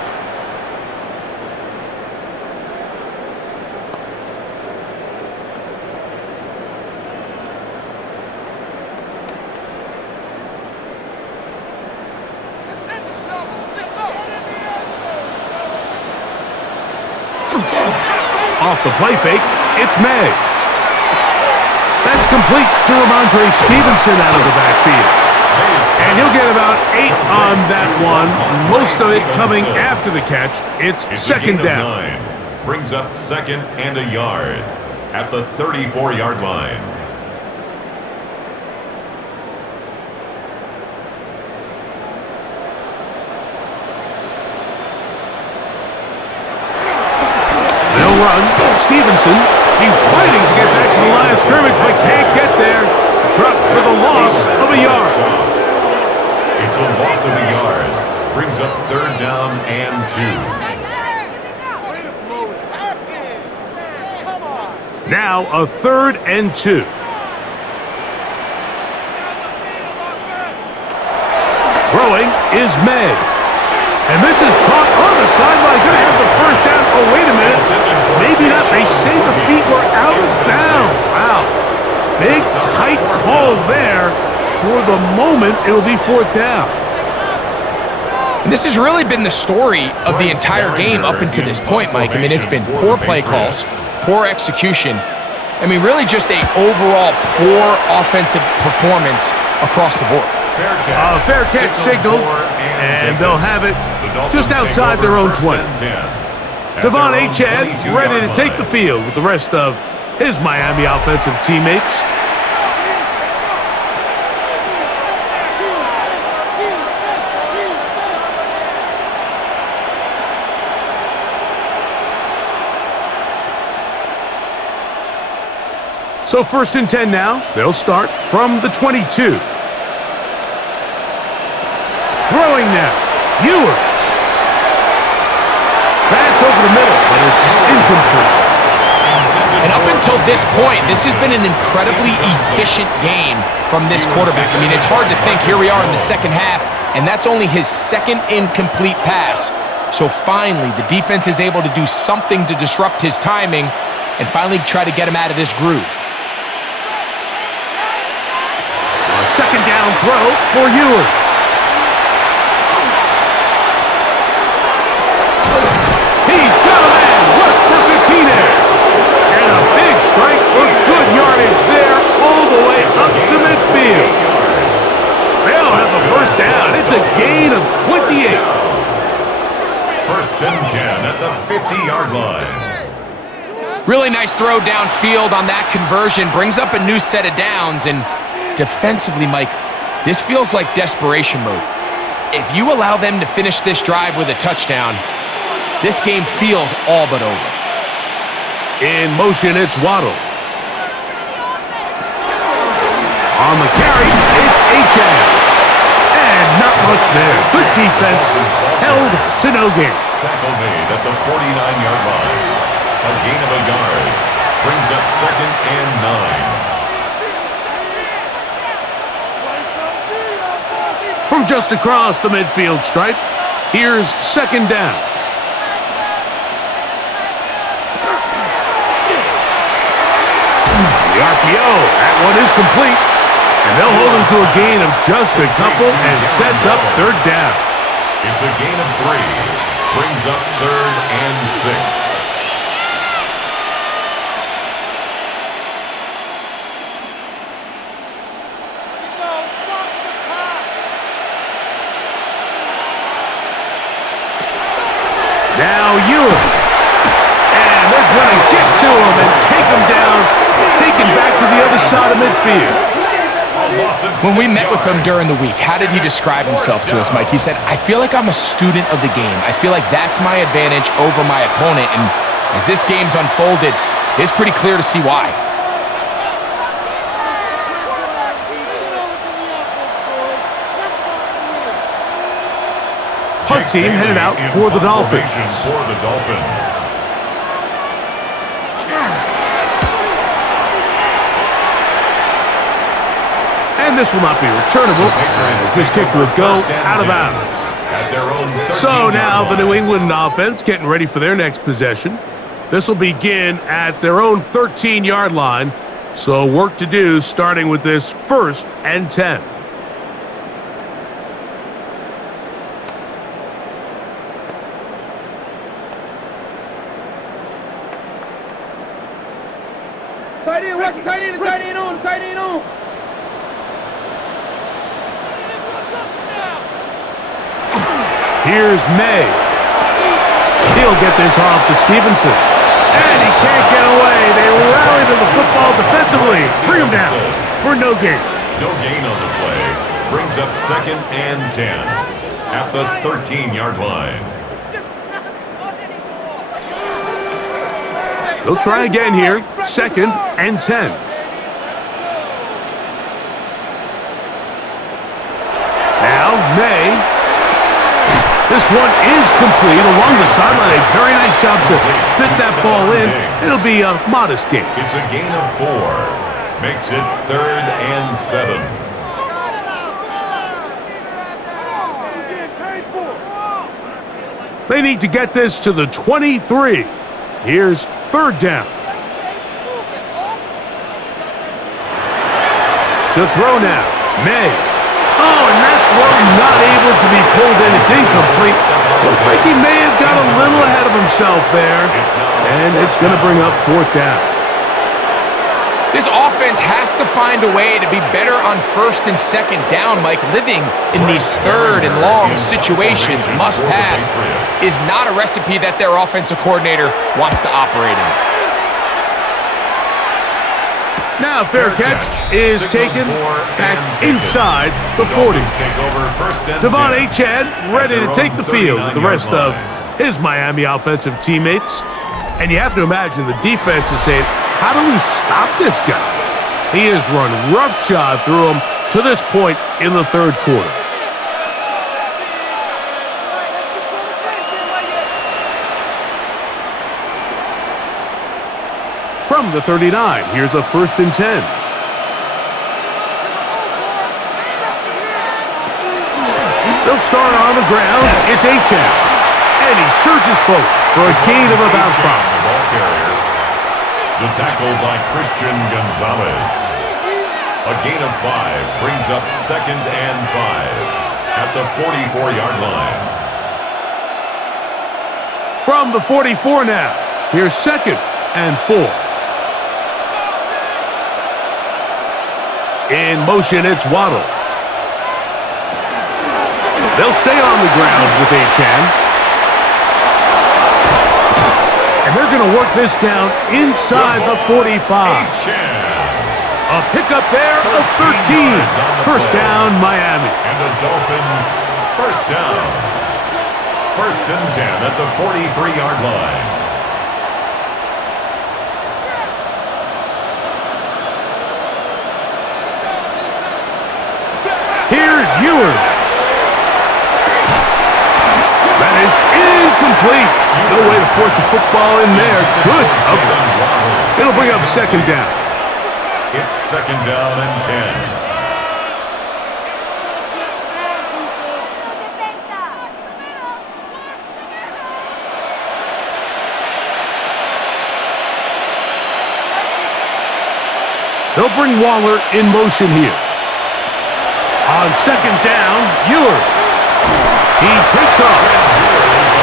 Off the play fake, it's May. That's complete to Ramondre Stevenson out of the backfield. And he'll get about 8 on that one, most of it coming after the catch. It's 2nd down. Brings up 2nd and a yard at the 34-yard line. They'll run. Stevenson, he's fighting to get back to the line of scrimmage, but can't get there. Drops for the loss of a yard. It's a loss of a yard. Brings up 3rd down and 2. Now a 3rd and 2. Throwing is May. And this is caught on the sideline. Going to have the 1st down. Oh, wait a minute. Maybe not. They say the feet were out of bounds. Wow. Big, tight call there. For the moment, it'll be 4th down. And this has really been the story of the entire game up until this point, Mike. I mean, it's been poor play calls, poor execution. I mean, really just a overall poor offensive performance across the board. Fair catch signal, and they'll have it just outside their own 20. Devon Achek ready to take the field with the rest of his Miami offensive teammates. So 1st and 10 now. They'll start from the 22. Throwing now. Ewers. That's over the middle, but it's incomplete. And up until this point, this has been an incredibly efficient game from this quarterback. I mean, it's hard to think here we are in the second half, and that's only his 2nd incomplete pass. So finally, the defense is able to do something to disrupt his timing and finally try to get him out of this groove. A 2nd down throw for Ewers. He's got a man, Westbrook-Akine. And a big strike for good yardage there all the way up to midfield. They'll have the 1st down. It's a gain of 28. 1st and 10 at the 50-yard line. Really nice throw downfield on that conversion. Brings up a new set of downs. And defensively, Mike, this feels like desperation mode. If you allow them to finish this drive with a touchdown, this game feels all but over. In motion, it's Waddle. On the carry, it's Achek. And not much there. Good defense. Held to no gain. Tackle made at the 49-yard line. A gain of a yard. Brings up 2nd and 9. from just across the midfield stripe. Here's second down. The RPO, that one is complete. And they'll hold him to a gain of just a couple and sets up third down. It's a gain of 3. Brings up 3rd and 6. Now Ewers. And they're going to get to him and take him down, taken back to the other side of midfield. When we met with him during the week, how did he describe himself to us, Mike? He said, I feel like I'm a student of the game. I feel like that's my advantage over my opponent. And as this game's unfolded, it's pretty clear to see why. Punt team headed out for the Dolphins. And this will not be returnable, as this kick will go out of bounds. So now the New England offense getting ready for their next possession. This will begin at their own 13-yard line. So work to do starting with this 1st and 10. Tight end, watch the tight end, the tight end on, the tight end on. Here's May. He'll get this off to Stevenson. And he can't get away. They rally to the football defensively. Bring him down for no gain. No gain on the play. Brings up 2nd and 10 at the 13-yard line. They'll try again here. 2nd and 10. Now May. This one is complete along the sideline. A very nice job to fit that ball in. It'll be a modest gain. It's a gain of 4. Makes it 3rd and 7. They need to get this to the 23. Here's 3rd down. To throw now, May. Oh, and that throw not able to be pulled in. It's incomplete. Looked like he may have got a little ahead of himself there. And it's going to bring up 4th down. This offense has to find a way to be better on 1st and 2nd down, Mike. Living in these 3rd and long situations, must pass, is not a recipe that their offensive coordinator wants to operate in. Now fair catch is taken back inside the 40. Devon Achad ready to take the field with the rest of his Miami offensive teammates. And you have to imagine the defense is saying, how do we stop this guy? He has run roughshod through him to this point in the 3rd quarter. From the 39, here's a 1st and 10. They'll start on the ground. It's Achad. And he surges forward for a gain of about 5. The tackle by Christian Gonzalez. A gain of 5 brings up 2nd and 5 at the 44-yard line. From the 44 now, here's 2nd and 4. In motion, it's Waddle. They'll stay on the ground with Achad. And they're going to work this down inside the 45. A pickup there of 13. 1st down, Miami. And the Dolphins, 1st down. 1st and 10 at the 43-yard line. Here's Ewers. That is incomplete. No way to force the football in there. Good coverage. It'll bring up 2nd down. It's 2nd down and 10. They'll bring Waller in motion here. On second down, Ewers. He takes off.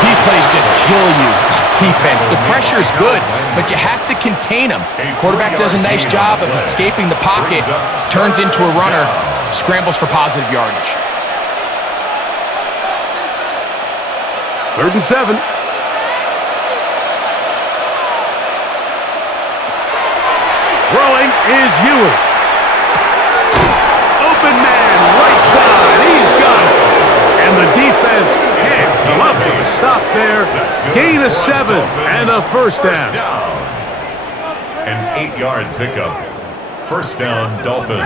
These plays just kill you. Defense, the pressure is good, but you have to contain them. Quarterback does a nice job of escaping the pocket, turns into a runner, scrambles for positive yardage. 3rd and 7. Throwing is Ewers. Open man, right side. He's got it. And the defense can't come up with a stop there. Gain of 7 and a first down. An 8-yard pickup. First down, Dolphins.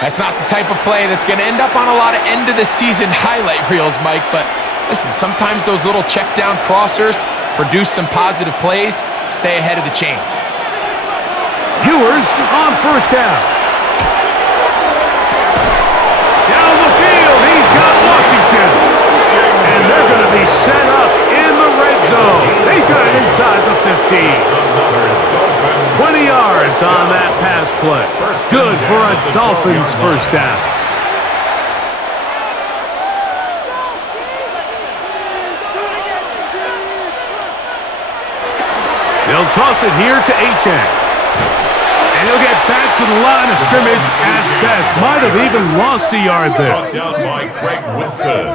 That's not the type of play that's going to end up on a lot of end-of-the-season highlight reels, Mike, but listen, sometimes those little check-down crossers produce some positive plays. Stay ahead of the chains. Ewers on first down. Down the field, he's got Washington. And they're going to be set up in the red zone. They've got it inside the 15. 20 yards on that pass play. Good for a Dolphins first down. They'll toss it here to Achane. And he'll get back to the line of scrimmage at best. Might have even lost a yard there. Brought down by Craig Woodson.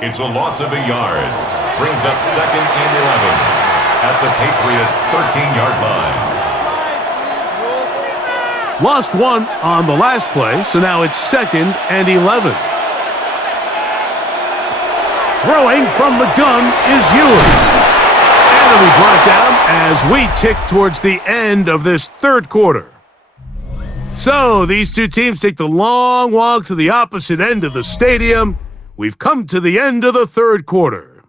It's a loss of a yard. Brings up 2nd and 11 at the Patriots' 13-yard line. Lost 1 on the last play, so now it's 2nd and 11. Throwing from the gun is Ewers. And it'll be brought down as we tick towards the end of this third quarter. So these two teams take the long walk to the opposite end of the stadium. We've come to the end of the third quarter.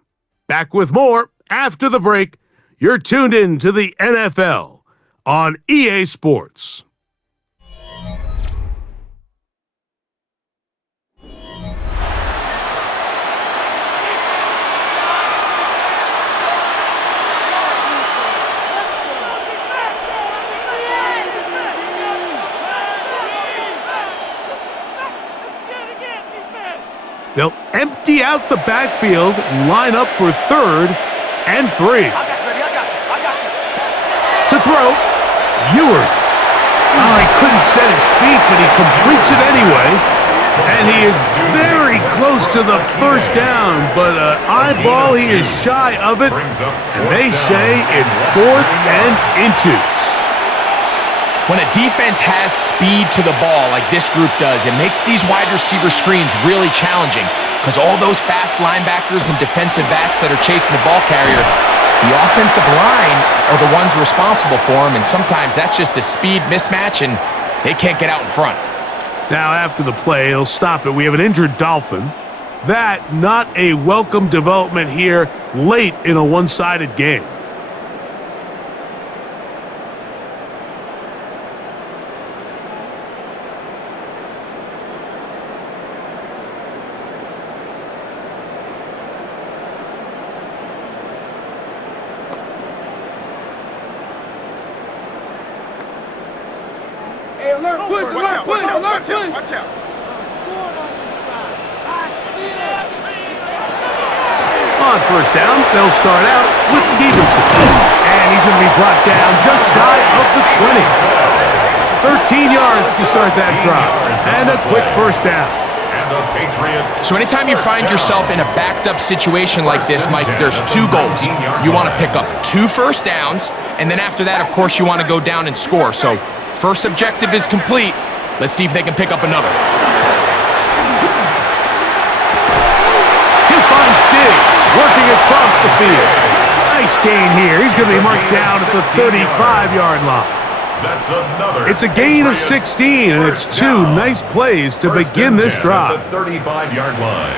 Back with more after the break. You're tuned in to the NFL on EA Sports. They'll empty out the backfield and line up for 3rd and 3. To throw, Ewers. Oh, he couldn't set his feet, but he completes it anyway. And he is very close to the first down, but eyeball, he is shy of it. And they say it's 4th and inches. When a defense has speed to the ball like this group does, it makes these wide receiver screens really challenging because all those fast linebackers and defensive backs that are chasing the ball carrier, the offensive line are the ones responsible for them, and sometimes that's just a speed mismatch, and they can't get out in front. Now, after the play, he'll stop it. We have an injured Dolphin. That, not a welcome development here late in a one-sided game. Watch out. On first down, they'll start out with Stevenson. And he's going to be brought down just shy of the 20. 13 yards to start that drive. And a quick first down. So anytime you find yourself in a backed-up situation like this, Mike, there's 2 goals. You want to pick up 2 first downs, and then after that, of course, you want to go down and score. So first objective is complete. Let's see if they can pick up another. He'll find Diggs working across the field. Nice gain here. He's going to be marked down at the 35-yard line. That's another. It's a gain of 16, and it's 2 nice plays to begin this drive. At the 35-yard line.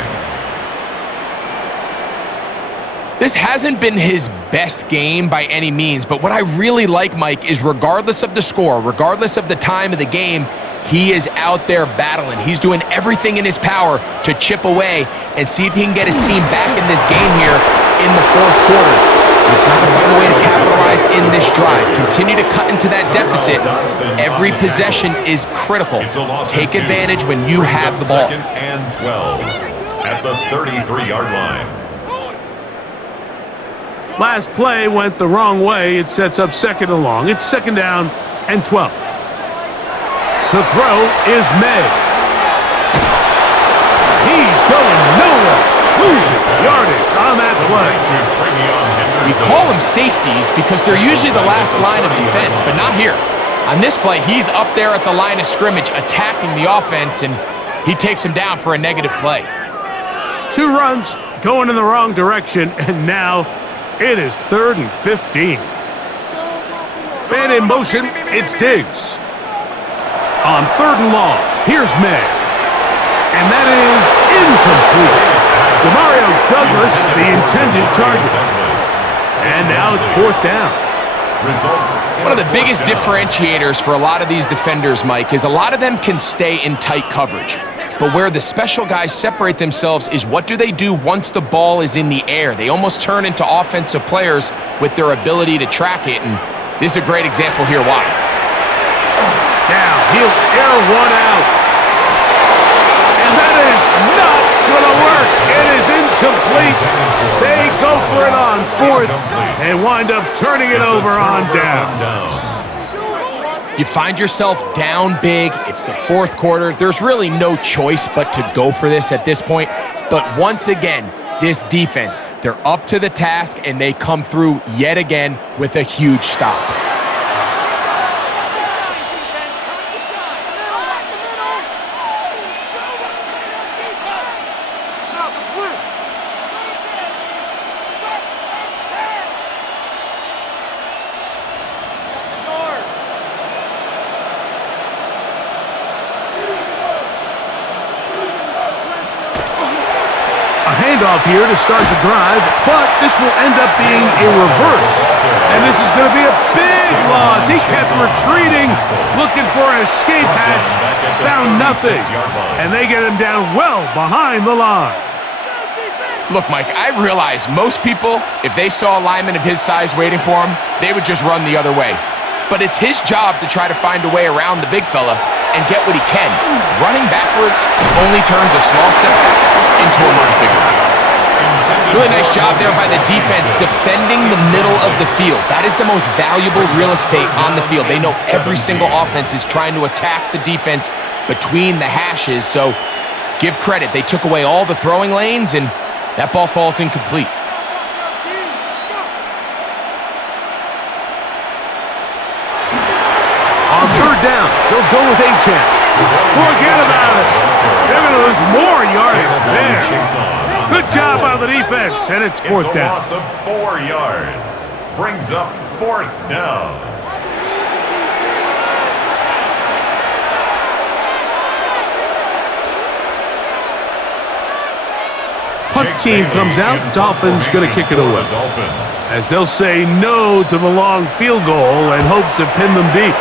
This hasn't been his best game by any means, but what I really like, Mike, is regardless of the score, regardless of the time of the game, he is out there battling. He's doing everything in his power to chip away and see if he can get his team back in this game here in the 4th quarter. They've got to find a way to capitalize in this drive. Continue to cut into that deficit. Every possession is critical. Take advantage when you have the ball. Second and 12 at the 33-yard line. Last play went the wrong way. It sets up second and long. It's second down and 12. To throw is May. He's going nowhere. Losing yardage on that play. We call them safeties because they're usually the last line of defense, but not here. On this play, he's up there at the line of scrimmage attacking the offense, and he takes him down for a negative play. 2 runs going in the wrong direction, and now it is 3rd and 15. Man in motion, it's Diggs. On 3rd and long, here's May. And that is incomplete. Demario Douglas, the intended target. And now it's 4th down. One of the biggest differentiators for a lot of these defenders, Mike, is a lot of them can stay in tight coverage. But where the special guys separate themselves is what do they do once the ball is in the air? They almost turn into offensive players with their ability to track it, and this is a great example here why. Now he'll air one out. And that is not going to work. It is incomplete. They go for it on 4th and wind up turning it over on down. You find yourself down big. It's the 4th quarter. There's really no choice but to go for this at this point. But once again, this defense, they're up to the task, and they come through yet again with a huge stop. Handoff here to start the drive, but this will end up being a reverse. And this is going to be a big loss. He kept retreating, looking for an escape hatch, found nothing. And they get him down well behind the line. Look, Mike, I realize most people, if they saw a lineman of his size waiting for him, they would just run the other way. But it's his job to try to find a way around the big fella and get what he can. Running backwards only turns a small setback into a much bigger one. Really nice job there by the defense defending the middle of the field. That is the most valuable real estate on the field. They know every single offense is trying to attack the defense between the hashes, so give credit. They took away all the throwing lanes, and that ball falls incomplete. On 3rd down, they'll go with Achane. Forget about it. They're going to lose more yardage there. Good job by the defense, and it's 4th down. It's a loss of 4 yards. Brings up 4th down. Punt team comes out. Dolphins going to kick it away. As they'll say no to the long field goal and hope to pin them deep.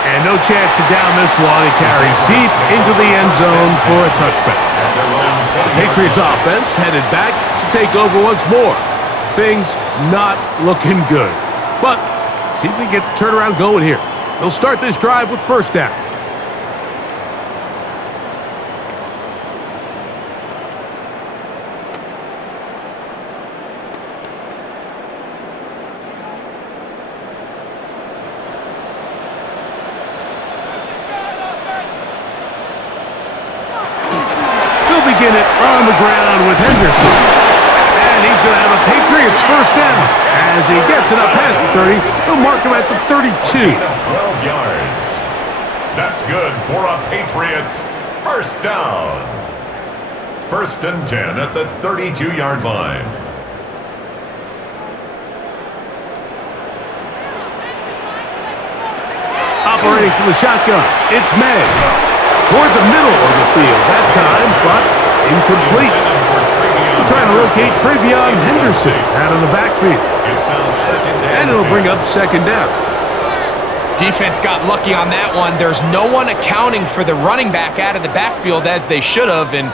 And no chance to down this one. It carries deep into the end zone for a touchback. The Patriots offense headed back to take over once more. Things not looking good. But see if they get the turnaround going here. They'll start this drive with 1st down. Begin it on the ground with Henderson. And he's going to have a Patriots 1st down. As he gets it up past the 30, they'll mark him at the 32. 12 yards. That's good for a Patriots 1st down. 1st and 10 at the 32-yard line. Operating from the shotgun, it's May. Toward the middle of the field that time, but incomplete. We're trying to locate Travion Henderson out of the backfield. And it'll bring up 2nd down. Defense got lucky on that one. There's no one accounting for the running back out of the backfield as they should have, and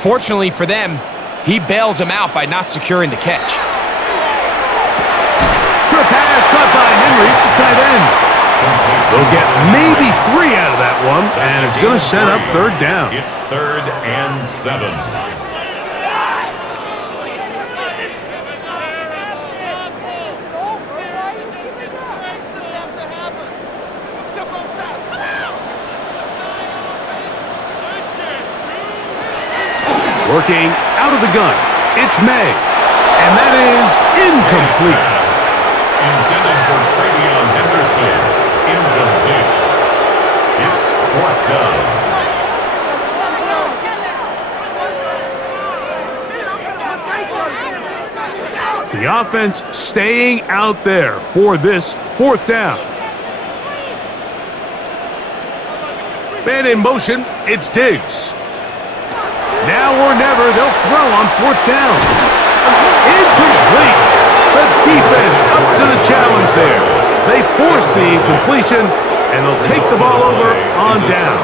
fortunately for them, he bails him out by not securing the catch. Pass caught by Henry, the tight end. They'll get maybe 3 out of that one, and it's going to set up third down. It's 3rd and 7. Working out of the gun, it's May, and that is incomplete. Intended for Travion Henderson, incomplete. It's 4th down. The offense staying out there for this 4th down. Man in motion, it's Diggs. Now or never, they'll throw on 4th down. Incomplete. The defense up to the challenge there. They force the incompletion, and they'll take the ball over on down.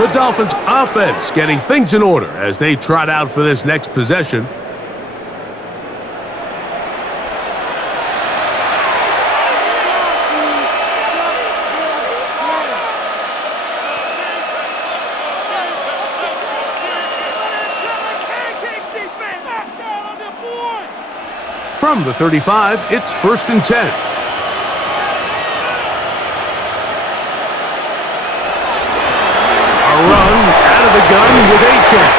The Dolphins offense getting things in order as they trot out for this next possession. From the 35, it's 1st and 10. A run out of the gun with Achane.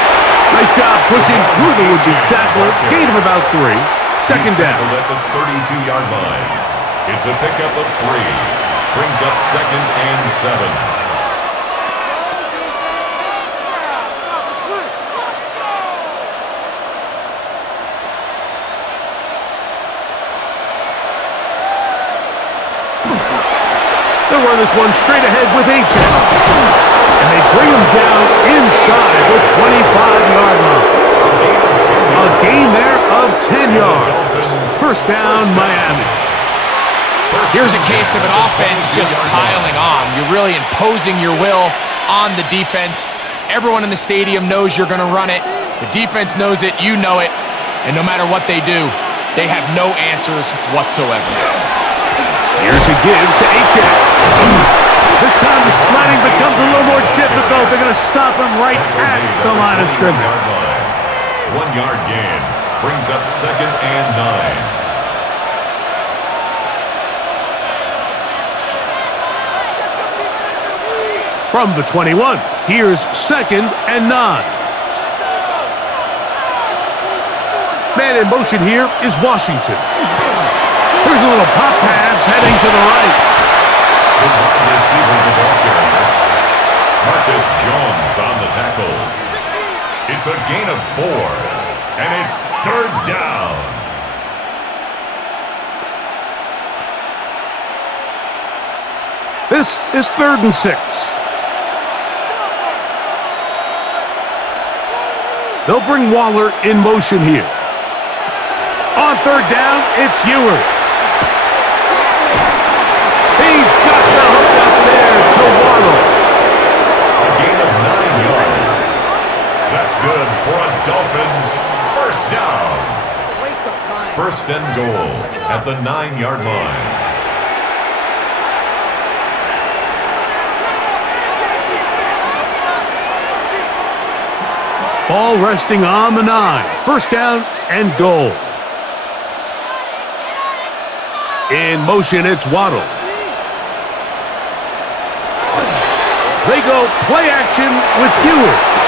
Nice job pushing through the would-be tackler. Gain of about 3. 2nd down. At the 32-yard line. It's a pickup of 3. Brings up 2nd and 7. They'll run this one straight ahead with Achane. And they bring him down inside the 25-yard line. A gain there of 10 yards. 1st down, Miami. Here's a case of an offense just piling on. You're really imposing your will on the defense. Everyone in the stadium knows you're going to run it. The defense knows it, you know it. And no matter what they do, they have no answers whatsoever. Here's a give to Achane. This time the sliding becomes a little more difficult. They're going to stop him right at the line of scrimmage. 1-yard gain. Brings up 2nd and 9. From the 21, here's 2nd and 9. Man in motion here is Washington. Here's a little pop pass heading to the right. The wide receiver, the ball carrier. Marcus Jones on the tackle. It's a gain of 4, and it's 3rd down. This is 3rd and 6. They'll bring Waller in motion here. On 3rd down, it's Ewers. He's got the hook up there to Waddle. A gain of 9 yards. That's good for a Dolphins 1st down. 1st and goal at the 9-yard line. Ball resting on the 9. 1st down and goal. In motion, it's Waddle. They go play action with Ewers.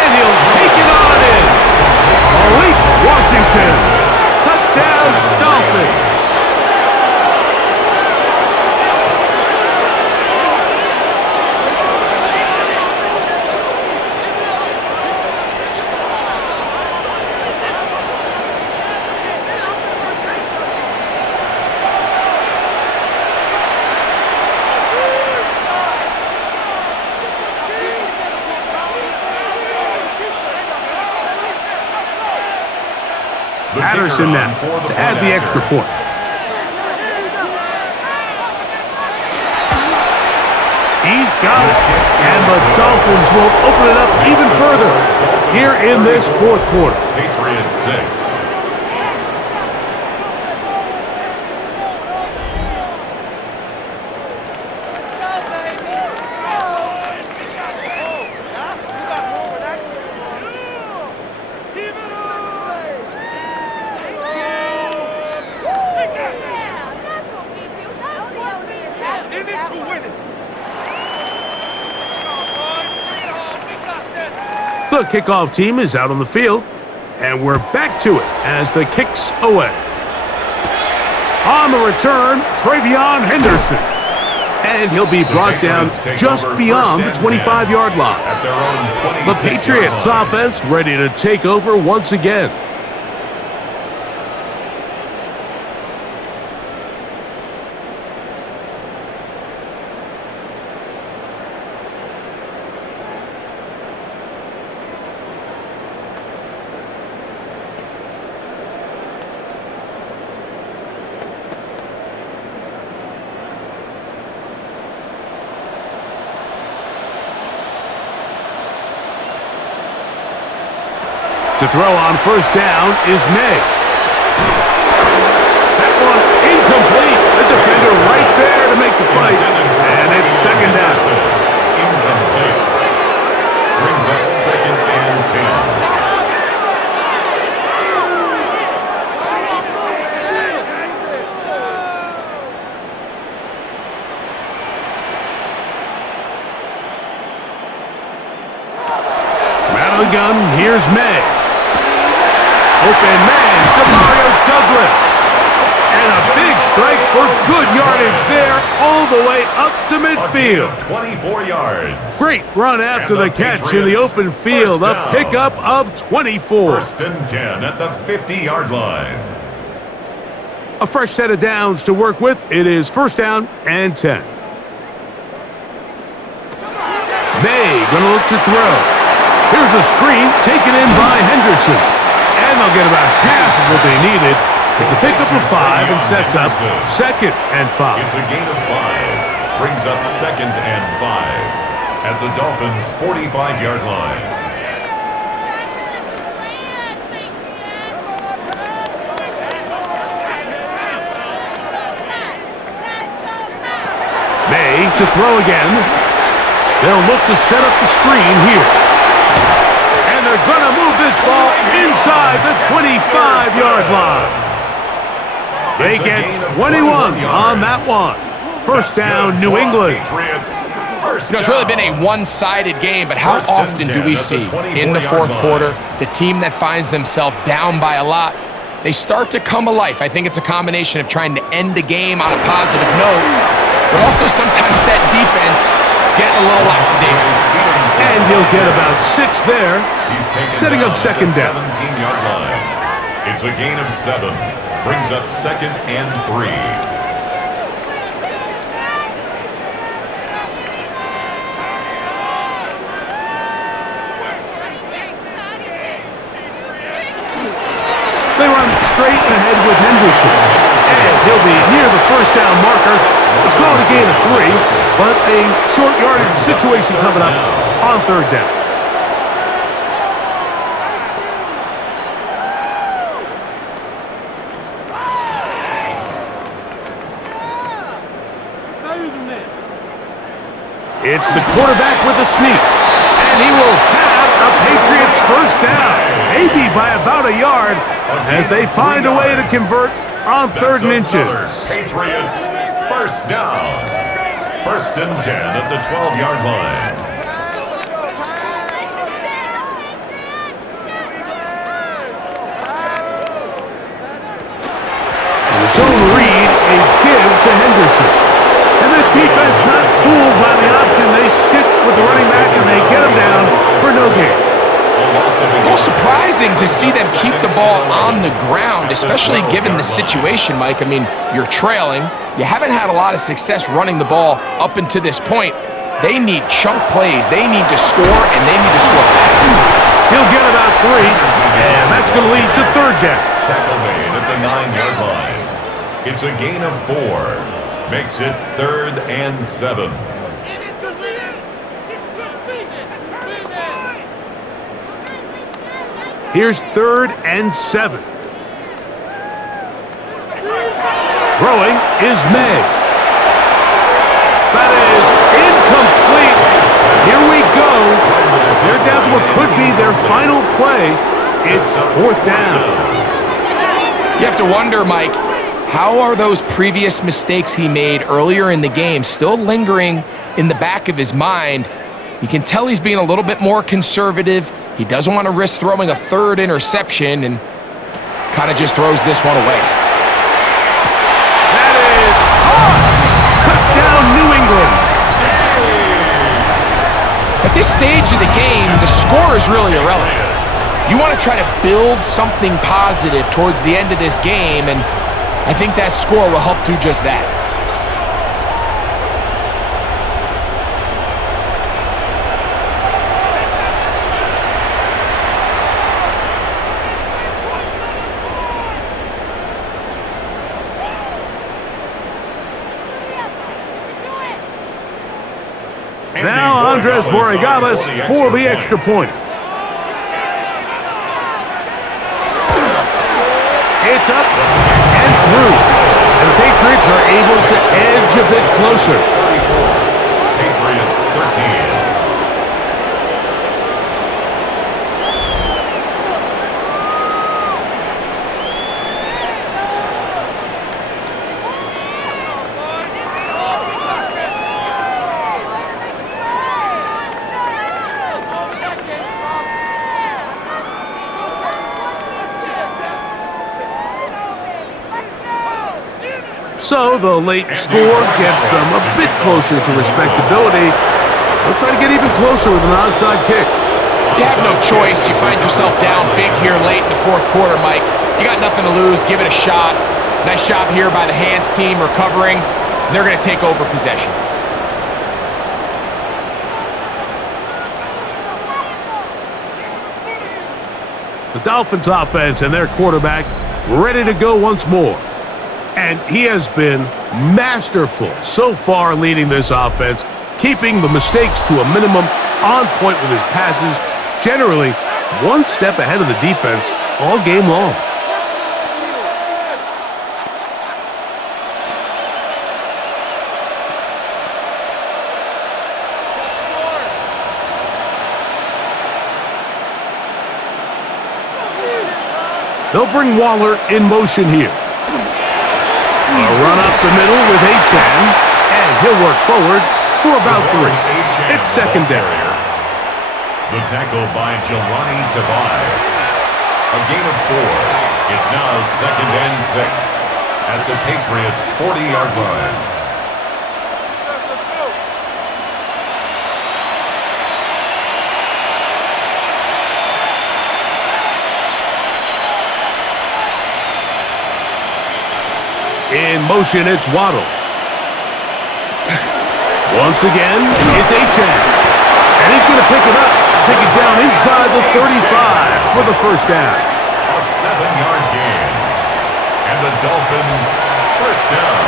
And he'll take it on in. Malik Washington. Touchdown, Dolphins. Patterson now to add the extra point. He's got it, and the Dolphins will open it up even further here in this 4th quarter. Patriots 6. The kickoff team is out on the field, and we're back to it as the kick's away. On the return, Travion Henderson. And he'll be brought down just beyond the 25-yard line. The Patriots offense ready to take over once again. To throw on first down is May. That one incomplete. The defender right there to make the play. And it's second down. Incomplete. Brings up second and 10. Out of the gun, here's May. Open man, Demario Douglas. And a big strike for good yardage there, all the way up to midfield. 24 yards. Great run after the catch in the open field. A pickup of 24. First and 10 at the 50-yard line. A fresh set of downs to work with. It is first down and 10. May gonna look to throw. Here's a screen taken in by Henderson. And they'll get about half of what they needed. It's a pickup of 5 and sets up second and 5. It's a gain of 5. Brings up second and 5 at the Dolphins' 45-yard line. May to throw again. They'll look to set up the screen here. And they're going to move this ball inside the 25-yard line. They get 21 on that one. First down, New England. It's really been a one-sided game, but how often do we see in the fourth quarter the team that finds themselves down by a lot, they start to come alive? I think it's a combination of trying to end the game on a positive note, but also sometimes that defense getting a little lackadaisical. And he'll get about 6 there, setting up second down. 17-yard line. It's a gain of 7. Brings up second and 3. They run straight ahead with Henderson. And he'll be near the first down marker. Let's call it a gain of 3, but a short yardage situation coming up on third down. It's the quarterback with a sneak, and he will have a Patriots first down, maybe by about a yard, as they find a way to convert on third and inches. Patriots first down. First and 10 at the 12-yard line. Zone read, a give to Henderson. And this defense not fooled by the option. They stick with the running back and they get him down for no gain. A little surprising to see them keep the ball on the ground, especially given the situation, Mike. I mean, you're trailing. You haven't had a lot of success running the ball up until this point. They need chunk plays. They need to score, and they need to score fast. He'll get about 3, and that's going to lead to third down. Tackle made at the 9-yard line. It's a gain of 4. Makes it third and 7. Here's third and 7. Throwing is May. That is incomplete. Here we go. They're down to what could be their final play. It's fourth down. You have to wonder, Mike, how are those previous mistakes he made earlier in the game still lingering in the back of his mind? You can tell he's being a little bit more conservative. He doesn't want to risk throwing a third interception and kind of just throws this one away. That is caught! Touchdown, New England! At this stage of the game, the score is really irrelevant. You want to try to build something positive towards the end of this game, and I think that score will help do just that. Now Andres Borregales for the extra point. It's up and through. And the Patriots are able to edge a bit closer. Patriots 13. So the late score gets them a bit closer to respectability. They'll try to get even closer with an onside kick. You have no choice. You find yourself down big here late in the fourth quarter, Mike. You got nothing to lose. Give it a shot. Nice job here by the hands team recovering. They're going to take over possession. The Dolphins offense and their quarterback ready to go once more. And he has been masterful so far leading this offense, keeping the mistakes to a minimum, on point with his passes, generally one step ahead of the defense all game long. They'll bring Waller in motion here. A run up the middle with Achane, and he'll work forward for about 3. It's second down. The tackle by Jelani Tavai. A gain of 4. It's now second and 6 at the Patriots' 40-yard line. In motion, it's Waddle. Once again, it's Achane. And he's going to pick it up, take it down inside the 35 for the first down. A 7-yard gain. And the Dolphins first down.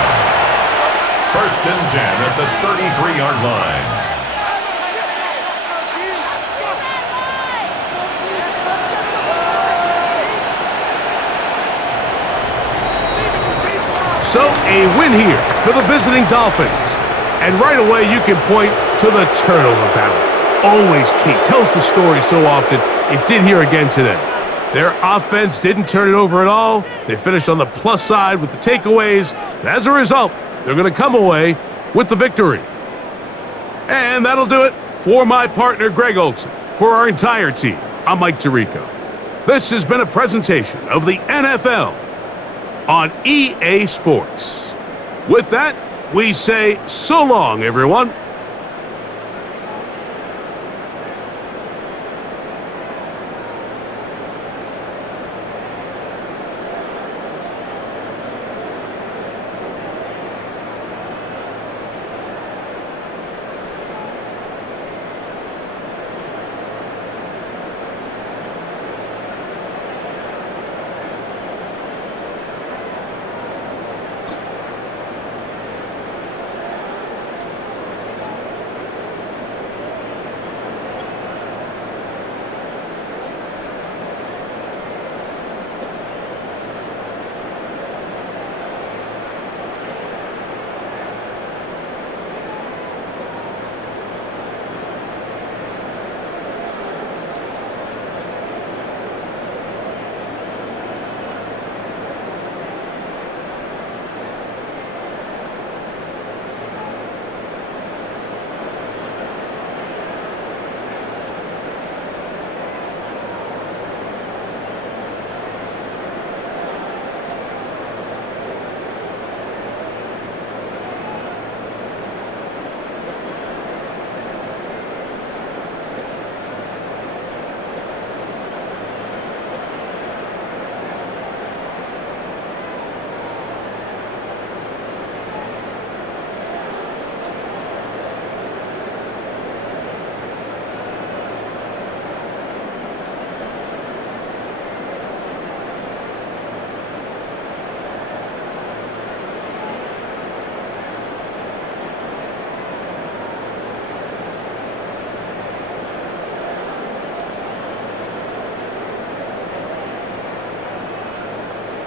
First and 10 at the 33-yard line. So a win here for the visiting Dolphins. And right away you can point to the turnover battle. Always key. Tells the story so often. It did here again today. Their offense didn't turn it over at all. They finished on the plus side with the takeaways. And as a result, they're going to come away with the victory. And that'll do it for my partner Greg Olsen. For our entire team, I'm Mike Tirico. This has been a presentation of the NFL on EA Sports. With that, we say so long, everyone.